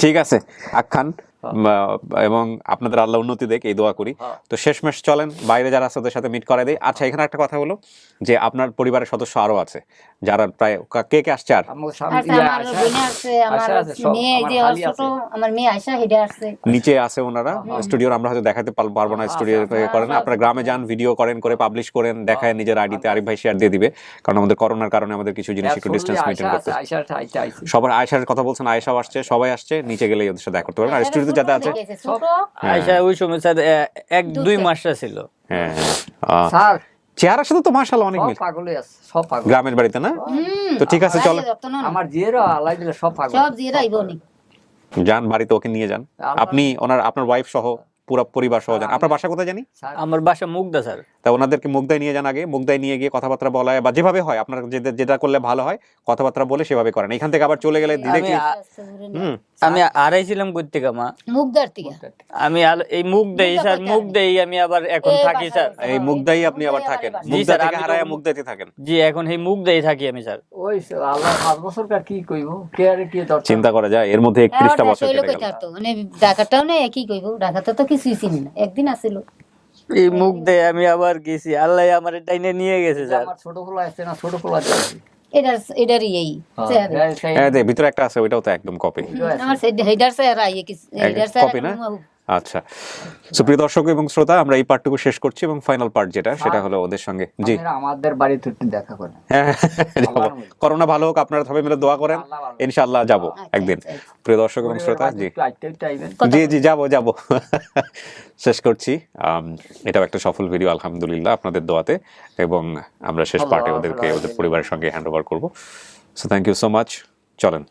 ঠিক আছে, আখ খান এবং আপনাদের আল্লাহ উন্নতি দেখ, এই দোয়া করি। তো শেষমেশ চলেন বাইরে যারা আছে ওদের সাথে মিট করে দেই। আচ্ছা, এখানে একটা কথা হলো যে আপনার পরিবারের সদস্য আরো আছে যারা প্রায় কে কে আসছে? আর নিচে আছে ওনারা, স্টুডিও আমরা হয়তো দেখাতে পারবো না, স্টুডিও করেন, আপনারা গ্রামে যান, ভিডিও করেন, করে পাবলিশ করেন, দেখায় নিজের আইডিতে, আরিফ ভাই শেয়ার দিয়ে দিবে, কারণ আমাদের করোনার কারণে আমাদের কিছু জিনিস একটু ডিসটেন্স মেইনটেইন করতে। সবার আয়েশার কথা বলছেন, আয়েশাও আসছে, সবাই আসছে, নিচে গেলেই ওদের সাথে দেখা করতে পারবেন। আর স্টুডিওতে কিন্তু যাতে আছে ছোট আচ্ছা ওই সময় স্যার 1-2 মাসটা ছিল। হ্যাঁ স্যার চেহারার সাথে তো মাশাআল্লাহ অনেক সব মিল পাগলই আছে, সব পাগল। গ্রামের বাড়িতে না তো ঠিক আছে চলো আমার জিয়েরও আলাই দিলে সব পাগল। সব জিরা আইবনি যান বাড়িতে ওকে নিয়ে যান আপনি আপনার ওয়াইফ সহ পুরো পরিবার সহ যান আপনার বাসা কোথায় জানি স্যার, আমার বাসা মুগদা স্যার। তা ওনাদেরকে মুগদায় নিয়ে যান আগে মুগদায় নিয়ে গিয়ে কথাবার্তা বলায় বা যেভাবে হয় আপনার যেটা করলে ভালো হয় কথাবার্তা বলে সেভাবে করেন এখান থেকে আবার চলে গেলে ডিরেক্টলি আমি আড়াইছিলাম কোথেকে মা, মুগদার থেকে আমি এই মুগদাই স্যার, মুগদাই আমি আবার এখন থাকি স্যার। এই মুগদাই আপনি আবার থাকেন মুগদা থেকে হারায় মুগদাইতে থাকেন জি এখন এই মুগদাই থাকি আমি স্যার। ওই আল্লাহ 5 বছরকার কি কইব, কে আর কি দরকার। চিন্তা করা যায় এর মধ্যে 31টা বছর কেটে গেল মানে ঢাকাটাও নেই কি কইব ঢাকাতে তো কিছুই চিনি না একদিন আসিল এই মুগদাই আমি আবার গেছি, আল্লাহ আমার টাইনে নিয়ে গেছে স্যার। আমার ছোট পোলা আছে না, ছোট পোলা আছে। এটারই এই চেহারা হ্যাঁ দে ভিতরে একটা আছে ওইটাও তো একদম কপি আমার হেডার চেহারা এই হেডার কপি না আচ্ছা সুপ্রিয় দর্শক এবং শ্রোতা আমরা এই পার্টটুকু শেষ করছি এবং ফাইনাল পার্ট যেটা সেটা হলো ওদের সঙ্গে জি আপনারা আমাদের বাড়িতে একটু দেখা করেন। হ্যাঁ, যাবো। করোনা ভালো হোক আপনারা সবাই মিলে দোয়া করেন ইনশাআল্লাহ যাব একদিন প্রিয় দর্শক এবং শ্রোতা জি একটু আইতে আইবেন। জি জি যাব শেষ করছি এটাও একটা সফল ভিডিও আলহামদুলিল্লাহ আপনাদের দোয়াতে এবং আমরা শেষ পার্টে ওদেরকে ওদের পরিবারের সঙ্গে হ্যান্ড ওভার করবো so thank you so much চলেন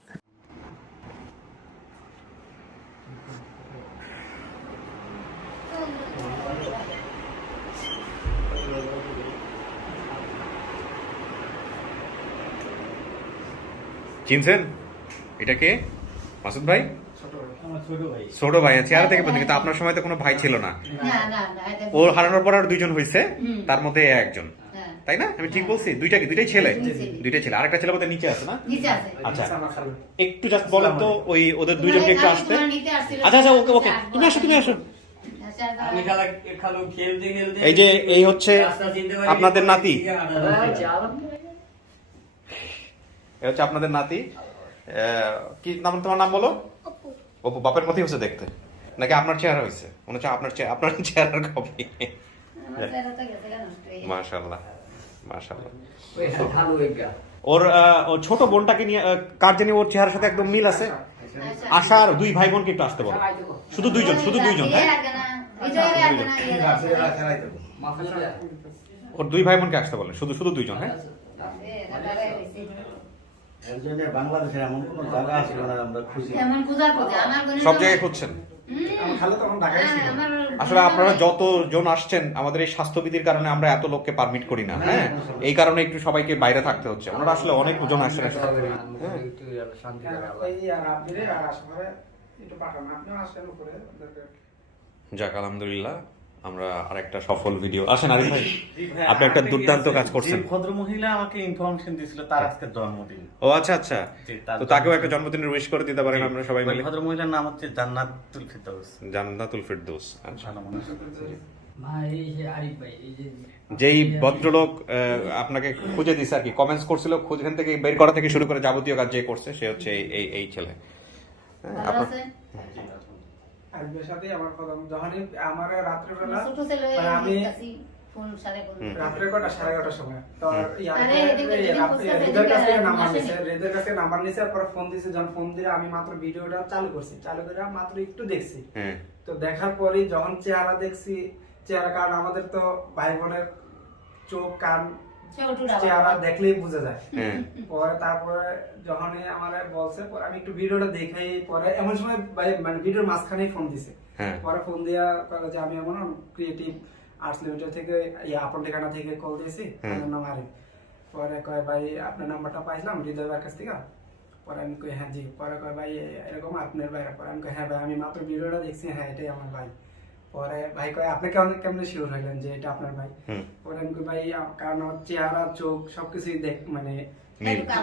চিনছেন এটা কে মাসুদ ভাই ছোট ভাই চেহারা থেকে বলতে কিন্তু আপনার সময় তো কোনো ভাই ছিল না ওর হারানোর পর আর দুইজন হয়েছে তার মধ্যে এ একজন তাই না আমি ঠিক বলছি দুইটাই ছেলে আরেকটা ছেলে বোধহয় নিচে আছে না আচ্ছা একটু জাস্ট বলেন তো ওই ওদের দুইজনকে একটু আসতে আচ্ছা আচ্ছা ওকে তুমি আসো এই যে এই হচ্ছে আপনাদের নাতি এ হচ্ছে আপনাদের নাতি কি নাম তোমার নাম বলো অপু বাপের মতোই হচ্ছে দেখতে নাকি আপনার চেহারা হয়েছে মনে হচ্ছে আপনার চেহারার কপি মাশাআল্লাহ ওর ছোট বোনটাকে নিয়ে কার জানি ওর চেহারার সাথে একদম মিল আছে আশার দুই ভাই বোনকে একটু আসতে বলো শুধু দুইজন হ্যাঁ ওর দুই ভাই বোনকে আসতে বলেন শুধু দুইজন হ্যাঁ বাংলাদেশের এমন কোন জায়গা আছে না আমরা খুঁজি সব জায়গায় খুঁজছেন আসলে আপনারা যতজন আসছেন আমাদের এই স্বাস্থ্যবিধির কারণে আমরা এত লোককে পারমিট করি না হ্যাঁ এই কারণে একটু সবাইকে বাইরে থাকতে হচ্ছে ওনারা আসলে অনেক জন আসছেন যাক আলহামদুলিল্লাহ আমরা আরেকটা সফল ভিডিও আসেন আরিফ ভাই আপনি একটা দুর্দান্ত কাজ করছেন ভদ্র মহিলা আমাকে ইনফরমেশন দিয়েছিল তার আজকে জন্মদিন ও আচ্ছা তো তাকেও একটা জন্মদিনের উইশ করে দিতে পারেন আমরা সবাই মিলে ভদ্র মহিলার নাম হচ্ছে জান্নাতুল ফেরদৌস আচ্ছা ভাই এই যে আরিফ ভাই এই যে যেই ভদ্রলোক আপনাকে খুঁজে দিছে আর কি কমেন্টস করছিল খুঁজেন থেকে বের করা থেকে শুরু করে যাবতীয় কাজ যে করছে সে হচ্ছে এই ছেলে আজকের সাথে আমার কথা যখনই আমার রাত্রেবেলা ছোট ছেলে আমি ফোন সাড়ে রাত্রে 11:30 সময় তো রেদের কাছে নাম্বার নিছে পর ফোন দিছে যখন ফোন দিয়ে আমি মাত্র ভিডিওটা চালু করে মাত্র একটু দেখছি তো দেখার পরেই যখন চেহারা দেখছি কারণ আমাদের তো ভাই বোনের চোখ কান চেহারা দেখলেই বোঝা যায় পরে তারপরে যখনই আমার বলছে পরে আমি একটু ভিডিওটা দেখাই পরে এমন সময় মানে ভিডিওর মাঝখানেই ফোন দিছে পরে ফোন দিয়া কল যে আমি এমন ক্রিয়েটিভ আর্টস লিমিটেড থেকে আপন ঠিকানা থেকে কল দিয়েছি আমার নাম আরিফ পরে কয় ভাই আপনার নাম্বারটা পাইলাম হৃদয় ভাইয়ের কাছ থেকে পরে আমি কই হ্যাঁ জি পরে কয় ভাই এরকম আপনার ভাইরা পরে আমি কই হ্যাঁ ভাই আমি মাত্র ভিডিওটা দেখছি হ্যাঁ এটাই আমার ভাই পরে ভাই কয় আপনি কেমনে শিওর হইলেন যে এটা আপনার ভাই পরে আমি কই ভাই কারণ চেহারা চোখ সবকিছুই মানে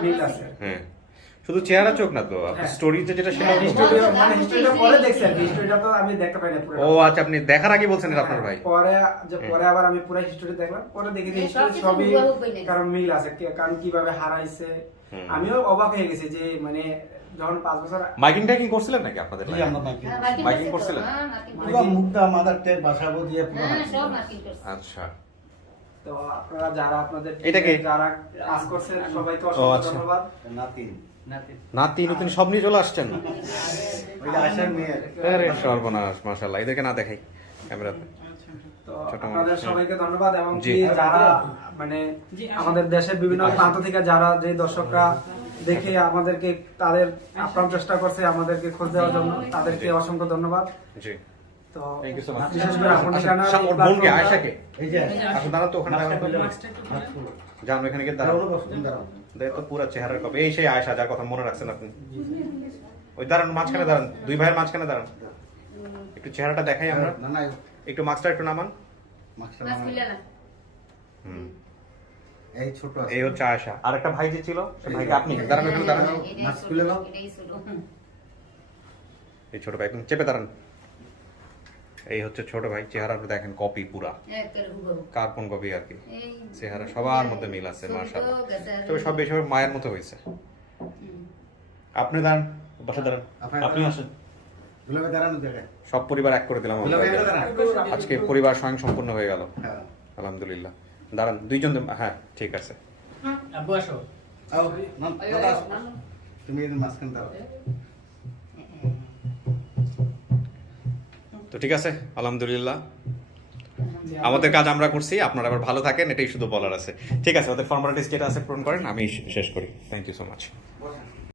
মিল আছে শুধু চেহারা চোখ না তো স্টোরিতে যেটা সেটা মানে হিস্ট্রিটা পরে দেখছেন হিস্ট্রিটা তো আমি দেখতে পাই না পুরো ও আচ্ছা আপনি দেখার আগে বলছেন এটা আপনার ভাই পরে আবার আমি পুরো হিস্ট্রি দেখলাম পরে দেখি যে হিস্ট্রি সবই কারণ মিল আছে কারণ কিভাবে হারাইছে আমিও অবাক হয়ে গেছি যে মানে যখন 5 বছর মাইকিং করছিলেন নাকি আপনাদের আমরা মাইকিং করছিলেন পুরো মুক্তা মাদার টেক ভাষাবো দিয়ে পুরো আচ্ছা তো আপনারা যারা আপনাদের এটাকে যারা কাজ করছেন সবাইকে অসংখ্য ধন্যবাদ নাতি নতুন সব নিয়ে চলে আসছেন? ওই যে আয়সার মেয়ে। আরে সর্বনাশ, মাশাআল্লাহ। এদেরকে না দেখাই ক্যামেরাতে। তো ছোট আপনাদের মানুষ। সবাইকে ধন্যবাদ এবং জি। কি যারা মানে আমাদের দেশের বিভিন্ন প্রান্ত থেকে যারা যে দর্শকরা দেখে আমাদেরকে তাদের আপ্রাণ চেষ্টা করছে আমাদেরকে খোঁজ দেওয়ার জন্য, তাদেরকে অসংখ্য ধন্যবাদ। জি, তো থ্যাংক ইউ সো মাচ। বিশেষ করে আপনার ঠিকানা ওর বোনকে, আয়েশাকে এই যে আপনি দাঁড়ান তো, ওখানে দাঁড়ান তো। মাস্কটা একটু খুলে। যান ওখানে গিয়ে দাঁড়াও, দাঁড়ান। বসুন, দাঁড়াও। দেখ তো পুরো চেহারার কপি। এই সেই আয়েশা যার কথা মনে রাখছেন আপনি। ওই দাঁড়ান, মাঝখানে দাঁড়ান, দুই ভাইয়ের মাঝখানে দাঁড়ান। একটু চেহারাটা দেখাই আমরা। না না, একটু মাস্কটা একটু নামান। মাস্কটা মাছ নামাও। খুলে না। হুম, এই ছোট আছে। এই হচ্ছে আয়েশা। আর একটা ভাই যে ছিল, সে ভাইকে আপনি দাঁড়ান, ওখানে দাঁড়ান। এটাই মাছ ছিল, খুলে নাও। এটাই ছিল। এই ছোট ভাই একদম চেপে দাঁড়ান। এই হচ্ছে ছোট ভাই, চেহারা আপনি দেখেন কপি পুরা, একেবারে হুবহু। কার্বন কপি আর কি। এই চেহারা সবার মধ্যে মিল আছে, ছবি তো মাশাআল্লাহ। গেছে আর- তবে সব বেশি মায়ের মতো হয়েছে। আপনি দাঁড়ান, বসে দাঁড়ান, আপনি আসেন। দুলাভাই দাঁড়ানো জায়গায়। সব পরিবার এক করে দিলাম আমরা। দুলাভাই এখানে দাঁড়ান। আজকে পরিবার স্বয়ং সম্পূর্ণ হয়ে গেল, হ্যাঁ। আলহামদুলিল্লাহ। দাঁড়ান দুইজন, হ্যাঁ ঠিক আছে। আব্বু আসো। আও, নাম, দাদা আসো। তুমি এর মাঝখানে দাঁড়াও। তো ঠিক আছে, আলহামদুলিল্লাহ। আমাদের কাজ আমরা করছি, আপনারা আবার ভালো থাকেন, এটাই শুধু বলার আছে। ঠিক আছে, ওদের ফর্মালিটিস যেটা আছে পূরণ করেন, আমি শেষ করি। Thank you so much.